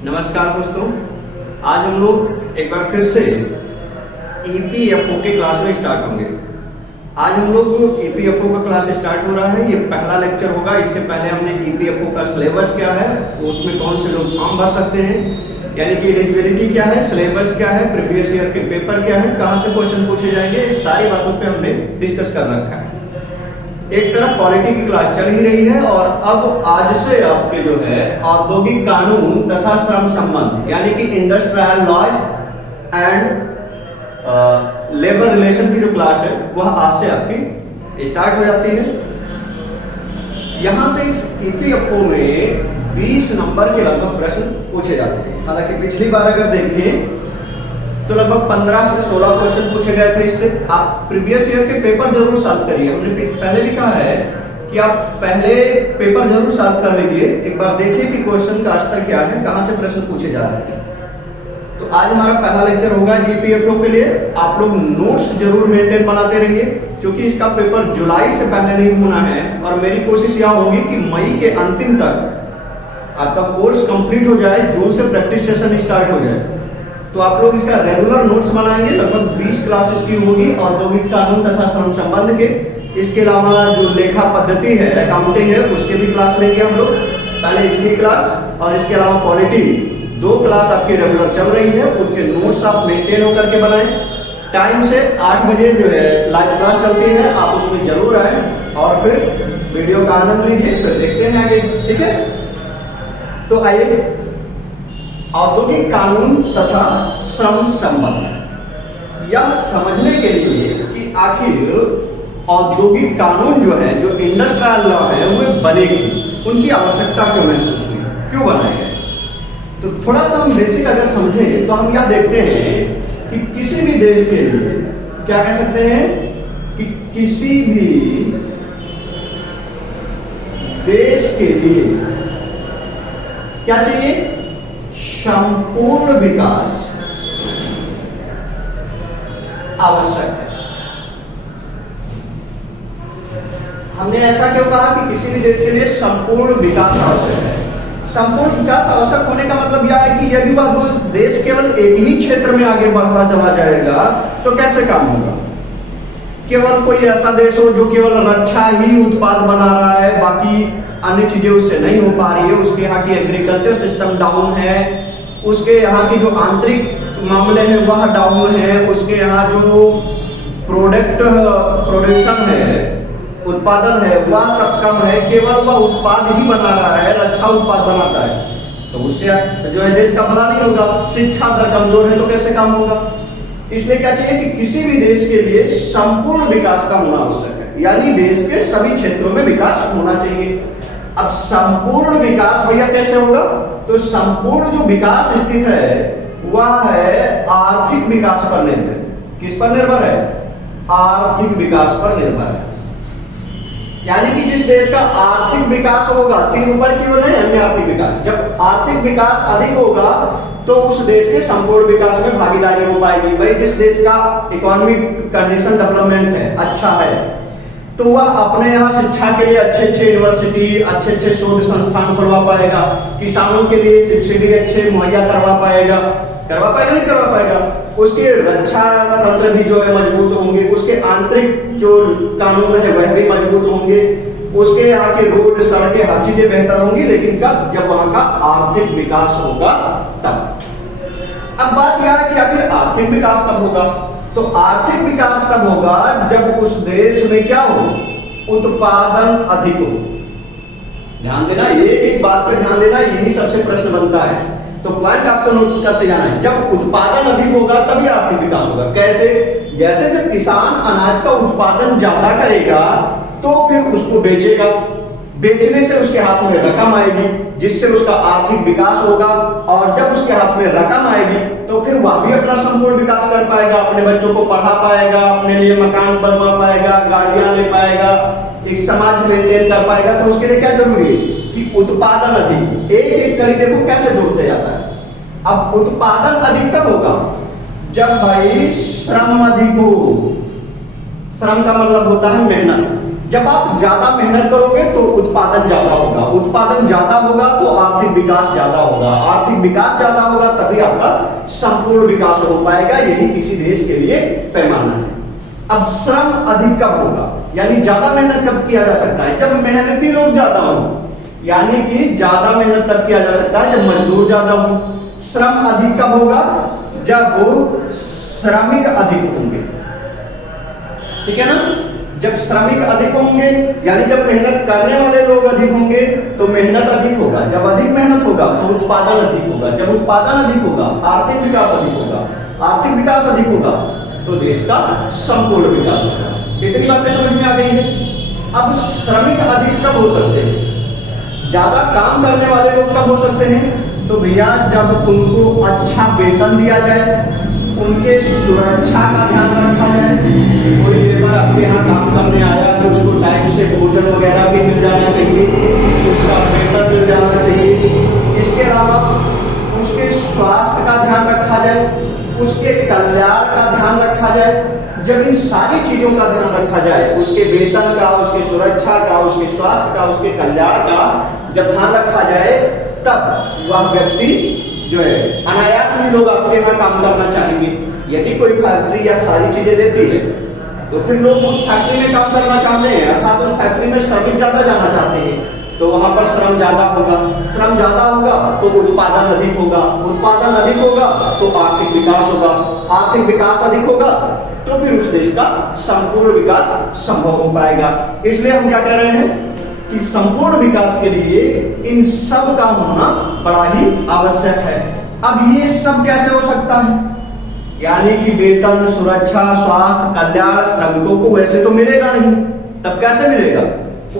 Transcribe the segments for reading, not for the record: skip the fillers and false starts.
नमस्कार दोस्तों, आज हम लोग एक बार फिर से ईपीएफओ के क्लास में स्टार्ट होंगे। आज हम लोग ईपीएफओ का क्लास स्टार्ट हो रहा है। ये पहला लेक्चर होगा। इससे पहले हमने ईपीएफओ का सिलेबस क्या है, उसमें कौन से लोग फॉर्म भर सकते हैं, यानी कि एलिजिबिलिटी क्या है, सिलेबस क्या है, प्रीवियस ईयर के पेपर क्या है, कहाँ से क्वेश्चन पूछे जाएंगे, इस सारी बातों पे हमने डिस्कस कर रखा है। एक तरफ पॉलिटी की क्लास चल ही रही है और अब आज से आपके जो है औद्योगिक कानून तथा श्रम संबंध यानी कि industrial law and labour relation की जो क्लास है वह आज से आपकी स्टार्ट हो जाती है। यहां से इस ईपीएफओ में 20 नंबर के लगभग प्रश्न पूछे जाते हैं। हालांकि पिछली बार अगर देखें तो लगभग 15 से 16 क्वेश्चन पूछे गए थे। इससे आप प्रीवियस ईयर के पेपर जरूर सॉल्व करिए। हमने पहले भी कहा है कि आप पहले पेपर जरूर सॉल्व कर लीजिए, एक बार देखिए कि क्वेश्चन का स्तर क्या है, कहां से प्रश्न पूछे जा रहे हैं। तो आज हमारा पहला लेक्चर होगा ईपीएफओ के लिए। आप लोग नोट्स जरूर मेंटेन बनाते रहिए, क्योंकि इसका पेपर जुलाई से पहले नहीं होना है और मेरी कोशिश यह होगी कि मई के अंतिम तक आपका कोर्स कंप्लीट हो जाए, जून से प्रैक्टिस सेशन स्टार्ट हो जाए। तो आप लोग इसका रेगुलर नोट्स बनाएंगे। लगभग 20 क्लासेस की होगी औद्योगिक कानून तथा श्रम संबंध के। इसके अलावा जो लेखा पद्धति है, अकाउंटिंग है, उसके भी क्लास लेंगे हम लोग। पहले इसकी क्लास और इसके अलावा पॉलिटी, 2 क्लास आपकी रेगुलर चल रही है। उनके नोट्स आप मेंटेन होकर के बनाएं। टाइम से 8 बजे जो है लाइव क्लास चलती है, आप उसमें जरूर आए और फिर वीडियो का आनंद लीजिए। फिर देखते हैं आगे, ठीक है। तो आइए, औद्योगिक कानून तथा श्रम संबंध, यह समझने के लिए कि आखिर औद्योगिक कानून जो है, जो इंडस्ट्रियल लॉ है, वो बनेगी, उनकी आवश्यकता क्यों महसूस हुई, क्यों बनाए गए। तो थोड़ा सा हम बेसिक अगर समझें तो हम यह देखते हैं कि किसी भी देश के लिए क्या कह सकते हैं कि किसी भी देश के लिए क्या चाहिए, संपूर्ण विकास आवश्यक है। हमने ऐसा क्यों कहा कि किसी भी देश के लिए संपूर्ण विकास आवश्यक है। संपूर्ण विकास आवश्यक होने का मतलब यह है कि यदि वह देश केवल एक ही क्षेत्र में आगे बढ़ता चला जाएगा तो कैसे काम होगा। केवल कोई ऐसा देश हो जो केवल रक्षा ही उत्पाद बना रहा है, बाकी अन्य चीजें उससे नहीं हो पा रही है, उसके यहाँ की एग्रीकल्चर सिस्टम डाउन है, उसके यहाँ की जो आंतरिक मामले हैं वह डाउन है, उसके यहाँ जो प्रोडक्शन है, उत्पादन है, वह सब कम है, केवल वह उत्पाद ही बना रहा है, रक्षा उत्पाद बनाता है, तो उससे जो है देश का भला नहीं होगा। शिक्षा दर कमजोर है तो कैसे काम होगा। इसलिए क्या चाहिए कि किसी भी देश के लिए संपूर्ण विकास का होना आवश्यक है, यानी देश के सभी क्षेत्रों में विकास होना चाहिए। अब संपूर्ण विकास भैया कैसे होगा, तो संपूर्ण जो विकास स्थित है वह है आर्थिक विकास पर निर्भर। किस पर निर्भर है, आर्थिक विकास पर निर्भर है। यानी कि जिस देश का आर्थिक विकास होगा, 3 ऊपर की ओर है यानी आर्थिक विकास, जब आर्थिक विकास अधिक होगा तो उस देश के संपूर्ण विकास में भागीदारी हो पाएगी। भाई जिस देश का इकोनॉमिक कंडीशन डेवलपमेंट है, अच्छा है, तो वह अपने यहाँ शिक्षा के लिए अच्छे यूनिवर्सिटी, अच्छे शोध संस्थान खुलवा पाएगा, किसानों के लिए सब्सिडी अच्छे मुहैया करवा पाएगा नहीं करवा पाएगा, उसके रक्षा तंत्र भी जो है मजबूत होंगे, उसके आंतरिक जो कानून है वह भी मजबूत होंगे, उसके यहाँ के रोड, सड़कें, हर चीजें बेहतर होंगी। लेकिन कब, जब वहां का आर्थिक विकास होगा तब। अब बात यह है कि आखिर आर्थिक विकास कब होगा, तो आर्थिक विकास तब होगा जब उस देश में क्या हो, उत्पादन अधिक हो। ध्यान देना, एक बात पे ध्यान देना, यही सबसे प्रश्न बनता है, तो पॉइंट आपको नोट करते जाना है। जब उत्पादन अधिक होगा तभी आर्थिक विकास होगा। कैसे, जैसे जब किसान अनाज का उत्पादन ज्यादा करेगा तो फिर उसको बेचेगा, बेचने से उसके हाथ में रकम आएगी, जिससे उसका आर्थिक विकास होगा, और जब उसके हाथ में रकम आएगी तो फिर वह भी अपना संपूर्ण विकास कर पाएगा, अपने बच्चों को पढ़ा पाएगा, अपने लिए मकान बनवा पाएगा, गाड़ियां ले पाएगा, एक समाज मेंटेन कर पाएगा। तो उसके लिए क्या जरूरी है कि उत्पादन अधिक। एक एक कड़ी देखो कैसे जोड़ते जाता है। अब उत्पादन अधिक कब होगा, जब भाई श्रम अधिक हो। श्रम का मतलब होता है मेहनत। जब आप ज्यादा मेहनत करोगे तो उत्पादन ज्यादा होगा, उत्पादन ज्यादा होगा तो आर्थिक विकास ज्यादा होगा, आर्थिक विकास ज्यादा होगा तभी आपका संपूर्ण विकास हो पाएगा। यही किसी देश के लिए पैमाना है। अब श्रम अधिक कब होगा, यानी ज्यादा मेहनत कब किया जा सकता है, जब मेहनती लोग ज्यादा हो, यानी कि ज्यादा मेहनत तब किया जा सकता है जब मजदूर ज्यादा हो। श्रम अधिक कब होगा, जब श्रमिक अधिक होंगे, ठीक है ना। जब श्रमिक अधिक होंगे यानी जब मेहनत करने वाले लोग अधिक होंगे तो मेहनत अधिक होगा, जब अधिक मेहनत होगा तो उत्पादन अधिक होगा, जब उत्पादन अधिक होगा आर्थिक विकास अधिक होगा, आर्थिक विकास अधिक होगा तो देश का संपूर्ण विकास होगा। इतनी बातें समझ में आ गई है। अब श्रमिक अधिक कब हो सकते हैं, ज्यादा काम करने वाले लोग कब हो सकते हैं, तो भैया जब उनको अच्छा वेतन दिया जाए, उनके सुरक्षा का ध्यान रखा जाए। कोई लेबर आपके यहाँ काम करने आया तो उसको टाइम से भोजन वगैरह भी मिल जाना चाहिए, उसका वेतन मिल जाना चाहिए। इसके अलावा उसके स्वास्थ्य का ध्यान रखा जाए, उसके कल्याण का ध्यान रखा जाए। जब इन सारी चीजों का ध्यान रखा जाए, उसके वेतन का, उसकी सुरक्षा का, उसके स्वास्थ्य का, उसके कल्याण का जब ध्यान रखा जाए, तब वह व्यक्ति जो है अनायास ही लोग आपके यहाँ काम करना चाहेंगे। यदि कोई फैक्ट्री या सारी चीजें देती है तो फिर लोग उस फैक्ट्री में काम करना चाहते हैं, अर्थात उस फैक्ट्री में श्रमिक ज्यादा जाना चाहते हैं, तो वहां पर श्रम ज्यादा होगा, श्रम ज्यादा होगा तो उत्पादन अधिक होगा, उत्पादन अधिक होगा तो आर्थिक विकास होगा, आर्थिक विकास अधिक होगा तो फिर उस देश का संपूर्ण विकास संभव हो पाएगा। इसलिए हम क्या कह रहे हैं कि संपूर्ण विकास के लिए इन सब का होना बड़ा ही आवश्यक है। अब ये सब कैसे हो सकता है, यानी कि वेतन, सुरक्षा, स्वास्थ्य, कल्याण श्रमिकों को वैसे तो मिलेगा नहीं, तब कैसे मिलेगा,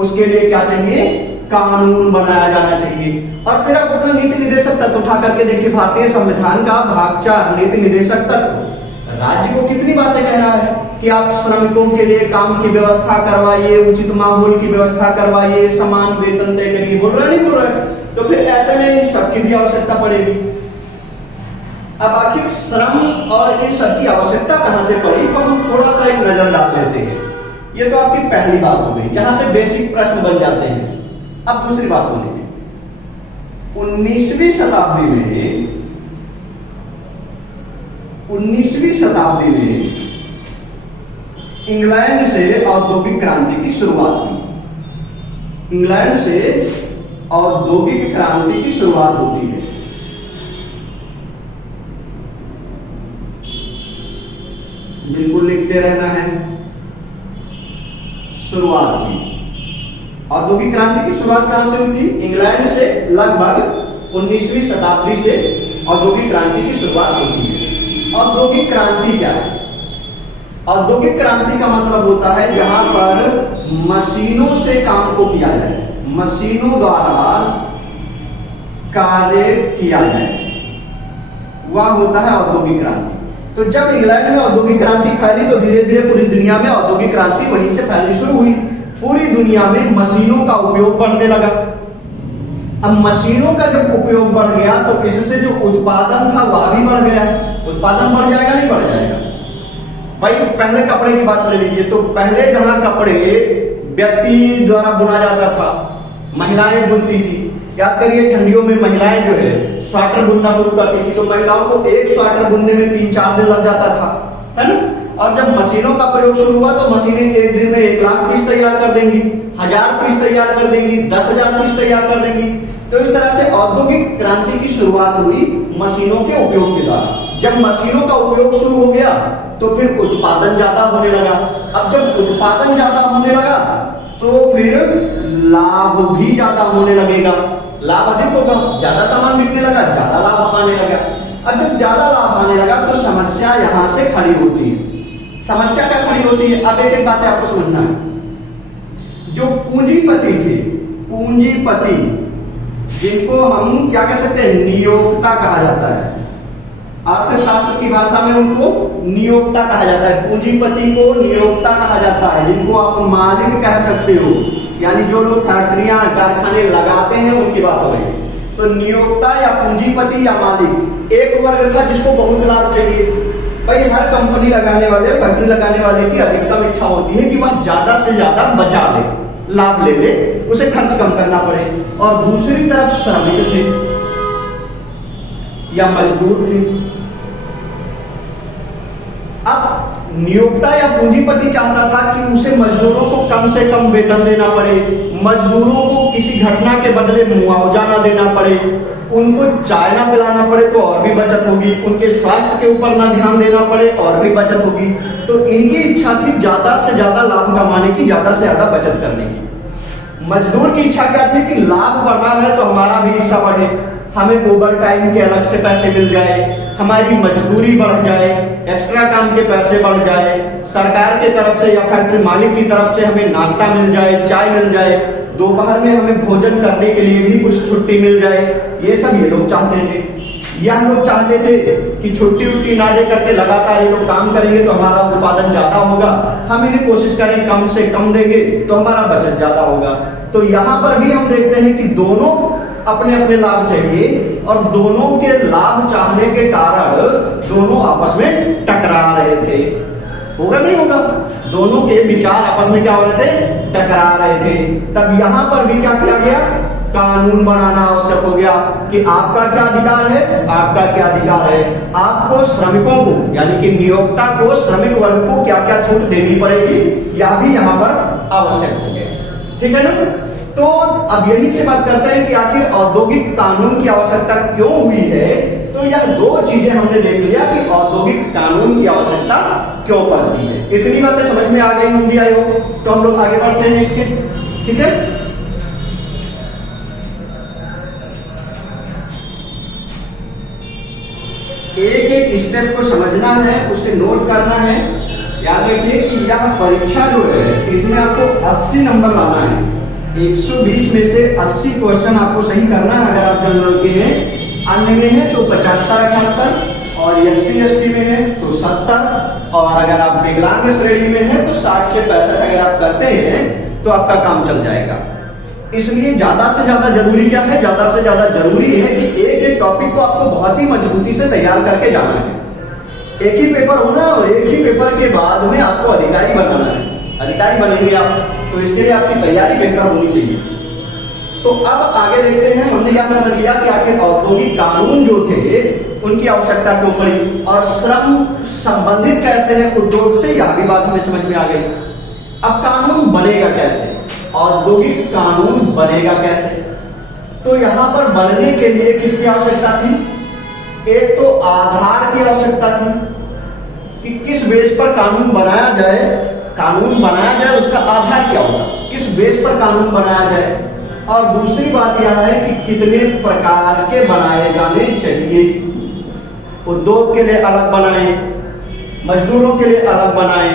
उसके लिए क्या चाहिए, कानून बनाया जाना चाहिए। और फिर आप अपना नीति निदेशक तत्व उठा करके देखिए, भारतीय संविधान का भाग 4 नीति निदेशक तत्व राज्य को कितनी बातें कह रहा है कि आप श्रमिकों के लिए काम की व्यवस्था करवाइए, उचित माहौल की व्यवस्था करवाइए, समान वेतन तय करिए। बोल रहा नहीं बोल रहा है, तो फिर ऐसे में इन सबकी भी आवश्यकता पड़ेगी। अब आखिर श्रम और इन सबकी आवश्यकता कहां से पड़ी, तो हम थोड़ा सा एक नजर डाल लेते हैं। ये तो आपकी पहली बात हो गई जहां से बेसिक प्रश्न बन जाते हैं। अब दूसरी बात सुन लीजिए। 19वीं शताब्दी में इंग्लैंड से औद्योगिक क्रांति की शुरुआत हुई। इंग्लैंड से औद्योगिक क्रांति की शुरुआत होती है। बिल्कुल लिखते रहना है, शुरुआत हुई। औद्योगिक क्रांति की शुरुआत कहां से हुई थी, इंग्लैंड से। लगभग 19वीं शताब्दी से औद्योगिक क्रांति की शुरुआत होती है। औद्योगिक क्रांति क्या है, औद्योगिक क्रांति का मतलब होता है जहां पर मशीनों से काम को किया जाए, मशीनों द्वारा कार्य किया जाए, वह होता है औद्योगिक क्रांति। तो जब इंग्लैंड में औद्योगिक क्रांति फैली तो धीरे धीरे पूरी दुनिया में औद्योगिक क्रांति वहीं से फैलनी शुरू हुई। पूरी दुनिया में मशीनों का उपयोग बढ़ने लगा। अब मशीनों का जब उपयोग बढ़ गया तो इससे जो उत्पादन था वह भी बढ़ गया। उत्पादन बढ़ जाएगा, नहीं बढ़ जाएगा भाई। पहले कपड़े की बात ले लीजिए, तो पहले जहां कपड़े व्यक्ति द्वारा बुना जाता था, महिलाएं बुनती थी। याद करिए, ठंडियों में महिलाएं जो है स्वेटर बुनना शुरू करती थी, तो महिलाओं को एक स्वेटर बुनने में 3-4 दिन लग जाता था, है ना। और जब मशीनों का प्रयोग शुरू हुआ तो मशीनें एक दिन में 1 लाख पीस तैयार कर देंगी, 1000 पीस तैयार कर देंगी, 10,000 पीस तैयार कर देंगी। तो इस तरह से औद्योगिक क्रांति की शुरुआत हुई मशीनों के उपयोग के द्वारा। जब मशीनों का उपयोग शुरू हो गया तो फिर उत्पादन ज्यादा होने लगा। अब जब उत्पादन ज्यादा होने लगा तो फिर लाभ भी ज्यादा होने लगेगा, लाभ अधिक होगा, ज्यादा सामान बिकने लगा, ज्यादा लाभ आने लगा। अब जब ज्यादा लाभ आने लगा तो समस्या यहां से खड़ी होती है। समस्या क्या खड़ी होती है, अब एक बात आपको समझना है। जो पूंजीपति थे, पूंजीपति जिनको हम क्या कह सकते हैं, नियोक्ता कहा जाता है। अर्थशास्त्र की भाषा में उनको नियोक्ता कहा जाता है। पूंजीपति को नियोक्ता कहा जाता है, जिनको आप मालिक कह सकते हो, यानी जो लोग फैक्ट्रियां कारखाने लगाते हैं उनकी बात हो रही है। तो नियोक्ता या पूंजीपति या मालिक एक वर्ग था जिसको बहुत लाभ चाहिए। भाई हर कंपनी लगाने वाले, फैक्ट्री लगाने वाले की अधिकतम इच्छा होती है कि वह ज्यादा से ज्यादा बचा ले, लाभ ले ले, उसे खर्च कम करना पड़े। और दूसरी तरफ श्रमिक थे या मजदूर थे। अब नियोक्ता या पूंजीपति चाहता था कि उसे मजदूरों को कम से कम वेतन देना पड़े, मजदूरों को किसी घटना के बदले मुआवजा ना देना पड़े, उनको चाय ना पिलाना पड़े तो और भी बचत होगी, उनके स्वास्थ्य के ऊपर ना ध्यान देना पड़े और भी बचत होगी। तो इनकी इच्छा थी ज्यादा से ज्यादा लाभ कमाने की, ज्यादा से ज्यादा बचत करने की। मजदूर की इच्छा क्या थी कि लाभ बढ़ा है तो हमारा भी हिस्सा बढ़े, हमें ओवर टाइम के अलग से पैसे मिल जाए, हमारी मजदूरी बढ़ जाए, एक्स्ट्रा काम के पैसे बढ़ जाए, सरकार की तरफ से या फैक्ट्री मालिक की तरफ से हमें नाश्ता मिल जाए, चाय मिल जाए, दोपहर में हमें भोजन करने के लिए भी कुछ छुट्टी मिल जाए। ये सब ये लोग चाहते थे। यह लोग चाहते थे कि छुट्टी उट्टी ना दे करके लगातार ये लोग काम करेंगे तो हमारा उत्पादन ज्यादा होगा, हम इन्हें कोशिश करें कम से कम देंगे तो हमारा बचत ज्यादा होगा। तो यहाँ पर भी हम देखते हैं कि दोनों अपने अपने लाभ चाहिए और दोनों के लाभ चाहने के कारण दोनों आपस में टकरा रहे थे। होगा नहीं होगा? दोनों के विचार आपस में क्या हो रहे थे? टकरा रहे थे। तब यहां पर भी क्या किया गया? कानून बनाना आवश्यक हो गया कि आपका क्या अधिकार है, आपका क्या अधिकार है। आपको श्रमिकों को यानी कि नियोक्ता को श्रमिक वर्ग को क्या क्या छूट देनी पड़ेगी, यह भी यहां पर आवश्यक हो गया। ठीक है ना? तो अब यही से बात करते हैं कि आखिर औद्योगिक कानून की आवश्यकता क्यों हुई है। तो यह दो चीजें हमने देख लिया कि औद्योगिक कानून की आवश्यकता क्यों पड़ती है। इतनी बातें समझ में आ गई होंगी आयोग। तो हम लोग आगे बढ़ते हैं इसके। ठीक है, एक एक स्टेप को समझना है, उसे नोट करना है। याद रखिए कि यह परीक्षा जो है इसमें आपको 80 नंबर लाना है। 120 में से 80 क्वेश्चन आपको सही करना है। अगर आप जनरल के हैं, अन्य में है तो 75-78 और SC/ST में है तो 70 और अगर आप विकलांग श्रेणी में है तो 60 से 65 अगर आप करते हैं तो आपका काम चल जाएगा। इसलिए ज्यादा से ज्यादा जरूरी क्या है? ज्यादा से ज्यादा जरूरी है कि एक एक टॉपिक को आपको बहुत ही मजबूती से तैयार करके जाना है। एक ही पेपर होना है और एक ही पेपर के बाद में आपको अधिकारी बनाना है। अधिकारी बनेंगे आप तो इसके लिए आपकी तैयारी बेहतर होनी चाहिए। तो अब आगे देखते हैं। हमने क्या समझ लिया कि आखिर औद्योगिक कानून जो थे उनकी आवश्यकता क्यों पड़ी और श्रम संबंधित कैसे है उद्योग से, यह भी बात हमें समझ में आ गई। अब कानून बनेगा कैसे? औद्योगिक कानून बनेगा कैसे? तो यहां पर बनने के लिए किसकी आवश्यकता थी? एक तो आधार की आवश्यकता थी कि किस बेस पर कानून बनाया जाए। कानून बनाया जाए उसका आधार क्या होगा, किस बेस पर कानून बनाया जाए। और दूसरी बात यह है कि कितने प्रकार के बनाए जाने चाहिए। उद्योग के लिए अलग बनाए, मजदूरों के लिए अलग बनाए,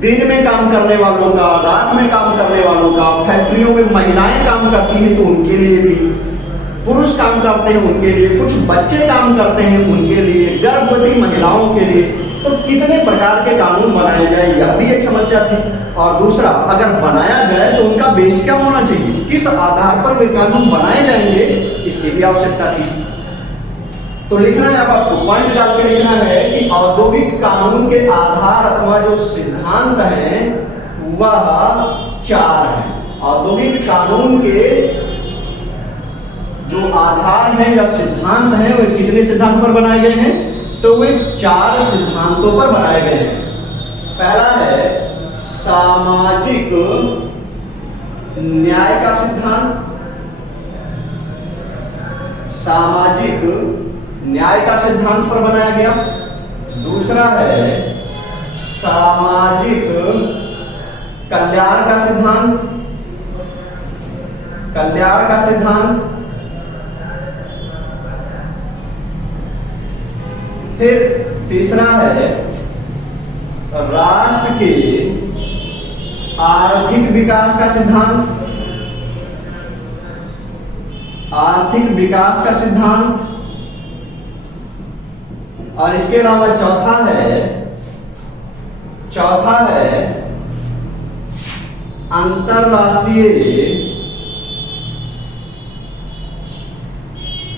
दिन में काम करने वालों का, रात में काम करने वालों का, फैक्ट्रियों में महिलाएं काम करती हैं तो उनके लिए भी, पुरुष काम करते हैं उनके लिए, कुछ बच्चे काम करते हैं उनके लिए, गर्भवती महिलाओं के लिए। तो कितने प्रकार के कानून बनाए जाए, यह भी एक समस्या थी। और दूसरा, अगर बनाया जाए तो उनका बेस क्या होना चाहिए, किस आधार पर वे कानून बनाए जाएंगे, इसकी भी आवश्यकता थी। तो लिखना है, अब आपको पॉइंट डाल के लिखना है कि औद्योगिक कानून के आधार अथवा जो सिद्धांत हैं वह 4 हैं। औद्योगिक कानून के जो आधार हैं या सिद्धांत हैं वे कितने सिद्धांत पर बनाए गए हैं? तो वे 4 सिद्धांतों पर बनाए गए हैं। पहला है सामाजिक न्याय का सिद्धांत। सामाजिक न्याय का सिद्धांत पर बनाया गया। दूसरा है सामाजिक कल्याण का सिद्धांत। कल्याण का सिद्धांत। फिर तीसरा है राष्ट्र के आर्थिक विकास का सिद्धांत। आर्थिक विकास का सिद्धांत। और इसके अलावा चौथा है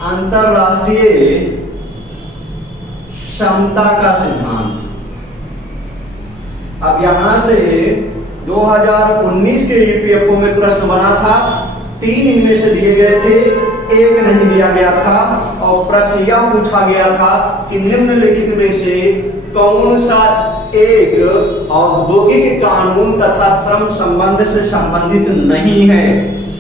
अंतरराष्ट्रीय समता का सिद्धांत। अब यहां से 2019 के ईपीएफओ में प्रश्न बना था, 3 इनमें से दिए गए थे, 1 नहीं दिया गया था और प्रश्न यह पूछा गया था कि निम्नलिखित में से कौन सा एक औद्योगिक कानून तथा श्रम संबंध से संबंधित नहीं है।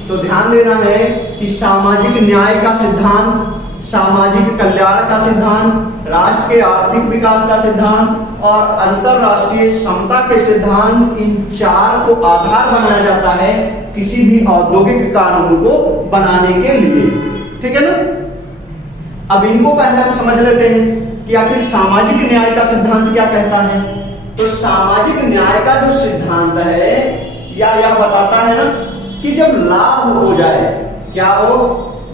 तो ध्यान देना है कि सामाजिक न्याय का सिद्धांत, सामाजिक कल्याण का सिद्धांत, राष्ट्र के आर्थिक विकास का सिद्धांत और अंतरराष्ट्रीय समता के सिद्धांत, इन 4 को आधार बनाया जाता है किसी भी औद्योगिक कानून को बनाने के लिए। ठीक है ना। अब इनको पहले हम समझ लेते हैं कि आखिर सामाजिक न्याय का सिद्धांत क्या कहता है। तो सामाजिक न्याय का जो सिद्धांत है यह बताता है ना कि जब लाभ हो जाए, क्या हो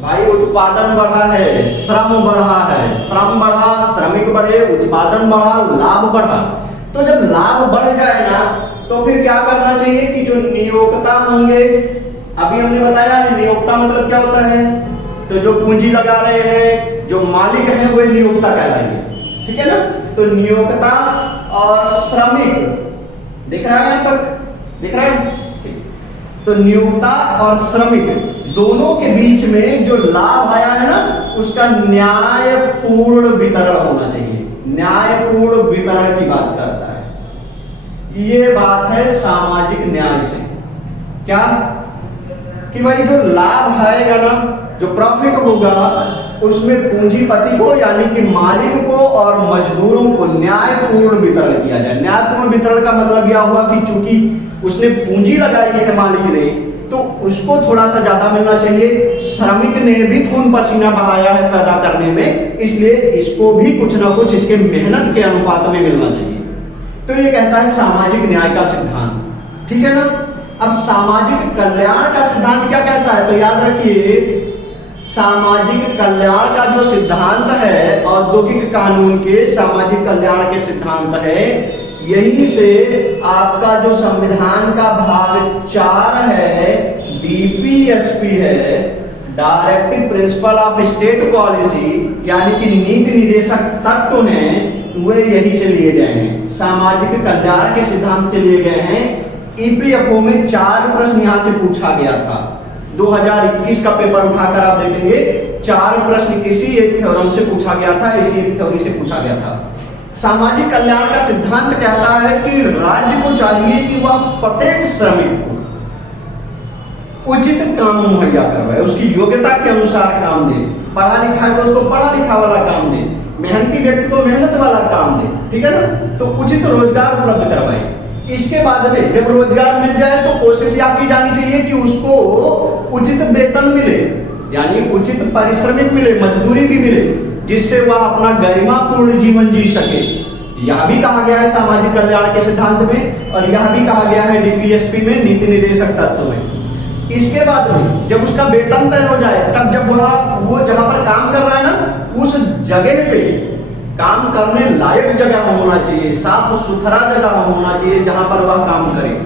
भाई, उत्पादन बढ़ा है, श्रम बढ़ा है, श्रम बढ़ा, श्रमिक बढ़े, उत्पादन बढ़ा, लाभ बढ़ा। तो जब लाभ बढ़ जाए ना तो फिर क्या करना चाहिए कि जो नियोक्ता होंगे, अभी हमने बताया है नियोक्ता मतलब क्या होता है, तो जो पूंजी लगा रहे हैं, जो मालिक हैं वे नियोक्ता कहलाएंगे। ठीक है ना। तो नियोक्ता और श्रमिक, दिख रहा है यहां तक, दिख रहा है। तो नियोक्ता और श्रमिक दोनों के बीच में जो लाभ आया है ना उसका न्यायपूर्ण वितरण होना चाहिए। न्यायपूर्ण वितरण की बात करता है। ये बात है सामाजिक न्याय से। क्या कि भाई जो लाभ आएगा ना, जो प्रॉफिट होगा, उसमें पूंजीपति को यानी कि मालिक को और मजदूरों को न्यायपूर्ण वितरण किया जाए। न्यायपूर्ण वितरण का मतलब यह हुआ कि चूंकि उसने पूंजी लगाई है मालिक ने, तो उसको थोड़ा सा ज्यादा मिलना चाहिए। श्रमिक ने भी खून पसीना बहाया है पैदा करने में, इसलिए इसको भी कुछ ना कुछ इसके मेहनत के अनुपात में मिलना चाहिए। तो ये कहता है सामाजिक न्याय का सिद्धांत। ठीक है ना। अब सामाजिक कल्याण का सिद्धांत क्या कहता है, तो याद रखिए सामाजिक कल्याण का जो सिद्धांत है औद्योगिक कानून के, सामाजिक कल्याण के सिद्धांत है, यही से आपका जो संविधान का भाग 4 है, डीपीएसपी है, directive principle of state policy, यानी कि नीति निर्देशक तत्व हैं, वे यही से लिए गए हैं, सामाजिक कल्याण के सिद्धांत से लिए गए हैं। ईपीएफओ में 4 प्रश्न यहां से पूछा गया था। 2021 का पेपर उठाकर आप देखेंगे 4 प्रश्न इसी एक थ्योरम से पूछा गया था, इसी एक थ्योरी से पूछा गया था। सामाजिक कल्याण का सिद्धांत कहता है कि राज्य को चाहिए कि वह प्रत्येक श्रमिक को उचित काम मुहैया करवाए, उसकी योग्यता के अनुसार काम दे। पढ़ा लिखा है तो उसको पढ़ा लिखा वाला काम दे, मेहनती व्यक्ति को मेहनत वाला काम दे। ठीक है ना। तो उचित रोजगार उपलब्ध करवाए। इसके बाद में जब रोजगार मिल जाए तो कोशिश यह की जानी चाहिए कि उसको उचित वेतन मिले, यानी उचित पारिश्रमिक मिले, मजदूरी भी मिले, जिससे वह अपना गरिमापूर्ण जीवन जी सके। यह भी कहा गया है सामाजिक कल्याण के सिद्धांत में और यह भी कहा गया है डीपीएसपी में, नीति निर्देशक तत्व में। इसके बाद में जब उसका वेतन तय हो जाए, तब जब वो जहां पर काम कर रहा है ना, उस जगह पे काम करने लायक जगह होना चाहिए, साफ सुथरा जगह होना चाहिए जहां पर वह काम करे।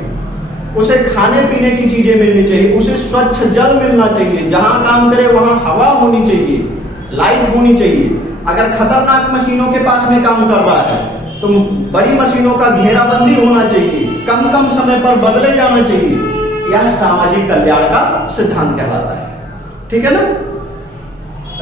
उसे खाने पीने की चीजें मिलनी चाहिए, उसे स्वच्छ जल मिलना चाहिए, जहां काम करे वहां हवा होनी चाहिए, लाइट होनी चाहिए। अगर खतरनाक मशीनों के पास में काम कर रहा है तो बड़ी मशीनों का घेराबंदी होना चाहिए, कम कम समय पर बदले जाना चाहिए। यह सामाजिक कल्याण का सिद्धांत कहलाता है। ठीक है ना।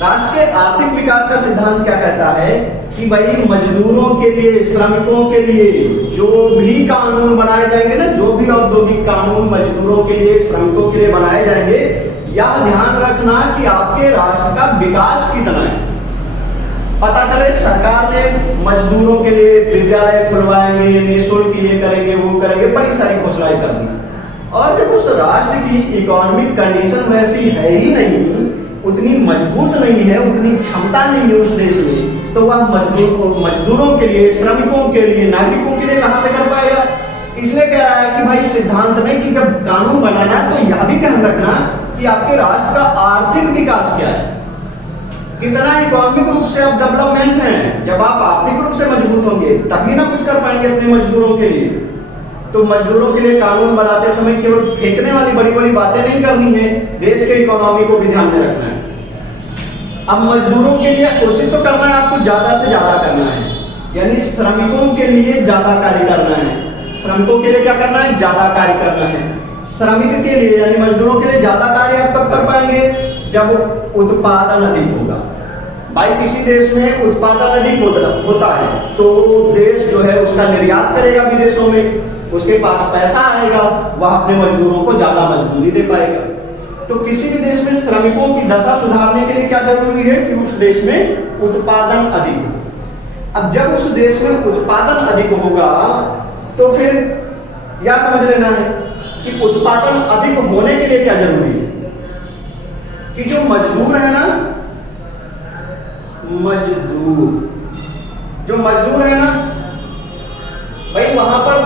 राष्ट्र के आर्थिक विकास का सिद्धांत क्या कहता है कि भाई मजदूरों के लिए, श्रमिकों के लिए जो भी कानून बनाए जाएंगे ना, जो भी औद्योगिक कानून मजदूरों के लिए, श्रमिकों के लिए बनाए जाएंगे, यह ध्यान रखना कि आपके राष्ट्र का विकास कितना है। पता चले सरकार ने मजदूरों के लिए विद्यालय खुलवाएंगे, निःशुल्क ये करेंगे, वो करेंगे, बड़ी सारी घोषणाएं कर दी, और जब उस राष्ट्र की इकोनॉमिक कंडीशन वैसी है ही नहीं, उतनी मजबूत नहीं है, उतनी क्षमता नहीं है उस देश में, तो वह मजदूरों के लिए, श्रमिकों के लिए, नागरिकों के लिए कहां से कर पाएगा। इसलिए कह रहा है कि भाई सिद्धांत में कि जब कानून बनाना तो यह भी ध्यान रखना कि आपके राष्ट्र का आर्थिक विकास क्या है, कितना इकोनॉमिक रूप से आप डेवलपमेंट है। जब आप आर्थिक रूप से मजबूत होंगे तभी ना कुछ कर पाएंगे अपने मजदूरों के लिए। तो मजदूरों के लिए कानून बनाते समय केवल फेंकने वाली बड़ी बड़ी बातें नहीं करनी है, देश के इकोनॉमी को भी ध्यान में रखना है। अब मजदूरों के लिए कोशिश तो करना है, आपको ज्यादा से ज्यादा करना है, यानी श्रमिकों के लिए ज्यादा कार्य करना है, श्रमिकों के लिए क्या करना है, ज्यादा कार्य करना है। श्रमिक के लिए यानी मजदूरों के लिए ज्यादा कार्य आप कब कर पाएंगे, जब उत्पादन अधिक होगा। भाई किसी देश में उत्पादन अधिक होता है तो देश जो है उसका निर्यात करेगा विदेशों में, उसके पास पैसा आएगा, वह अपने मजदूरों को ज्यादा मजदूरी दे पाएगा। तो किसी भी देश में श्रमिकों की दशा सुधारने के लिए क्या जरूरी है कि उस देश में उत्पादन अधिक हो। अब जब उस देश में उत्पादन अधिक होगा तो फिर यह समझ लेना है कि उत्पादन अधिक होने के लिए क्या जरूरी है कि जो मजदूर है ना, जो मजदूर है ना भाई वहां पर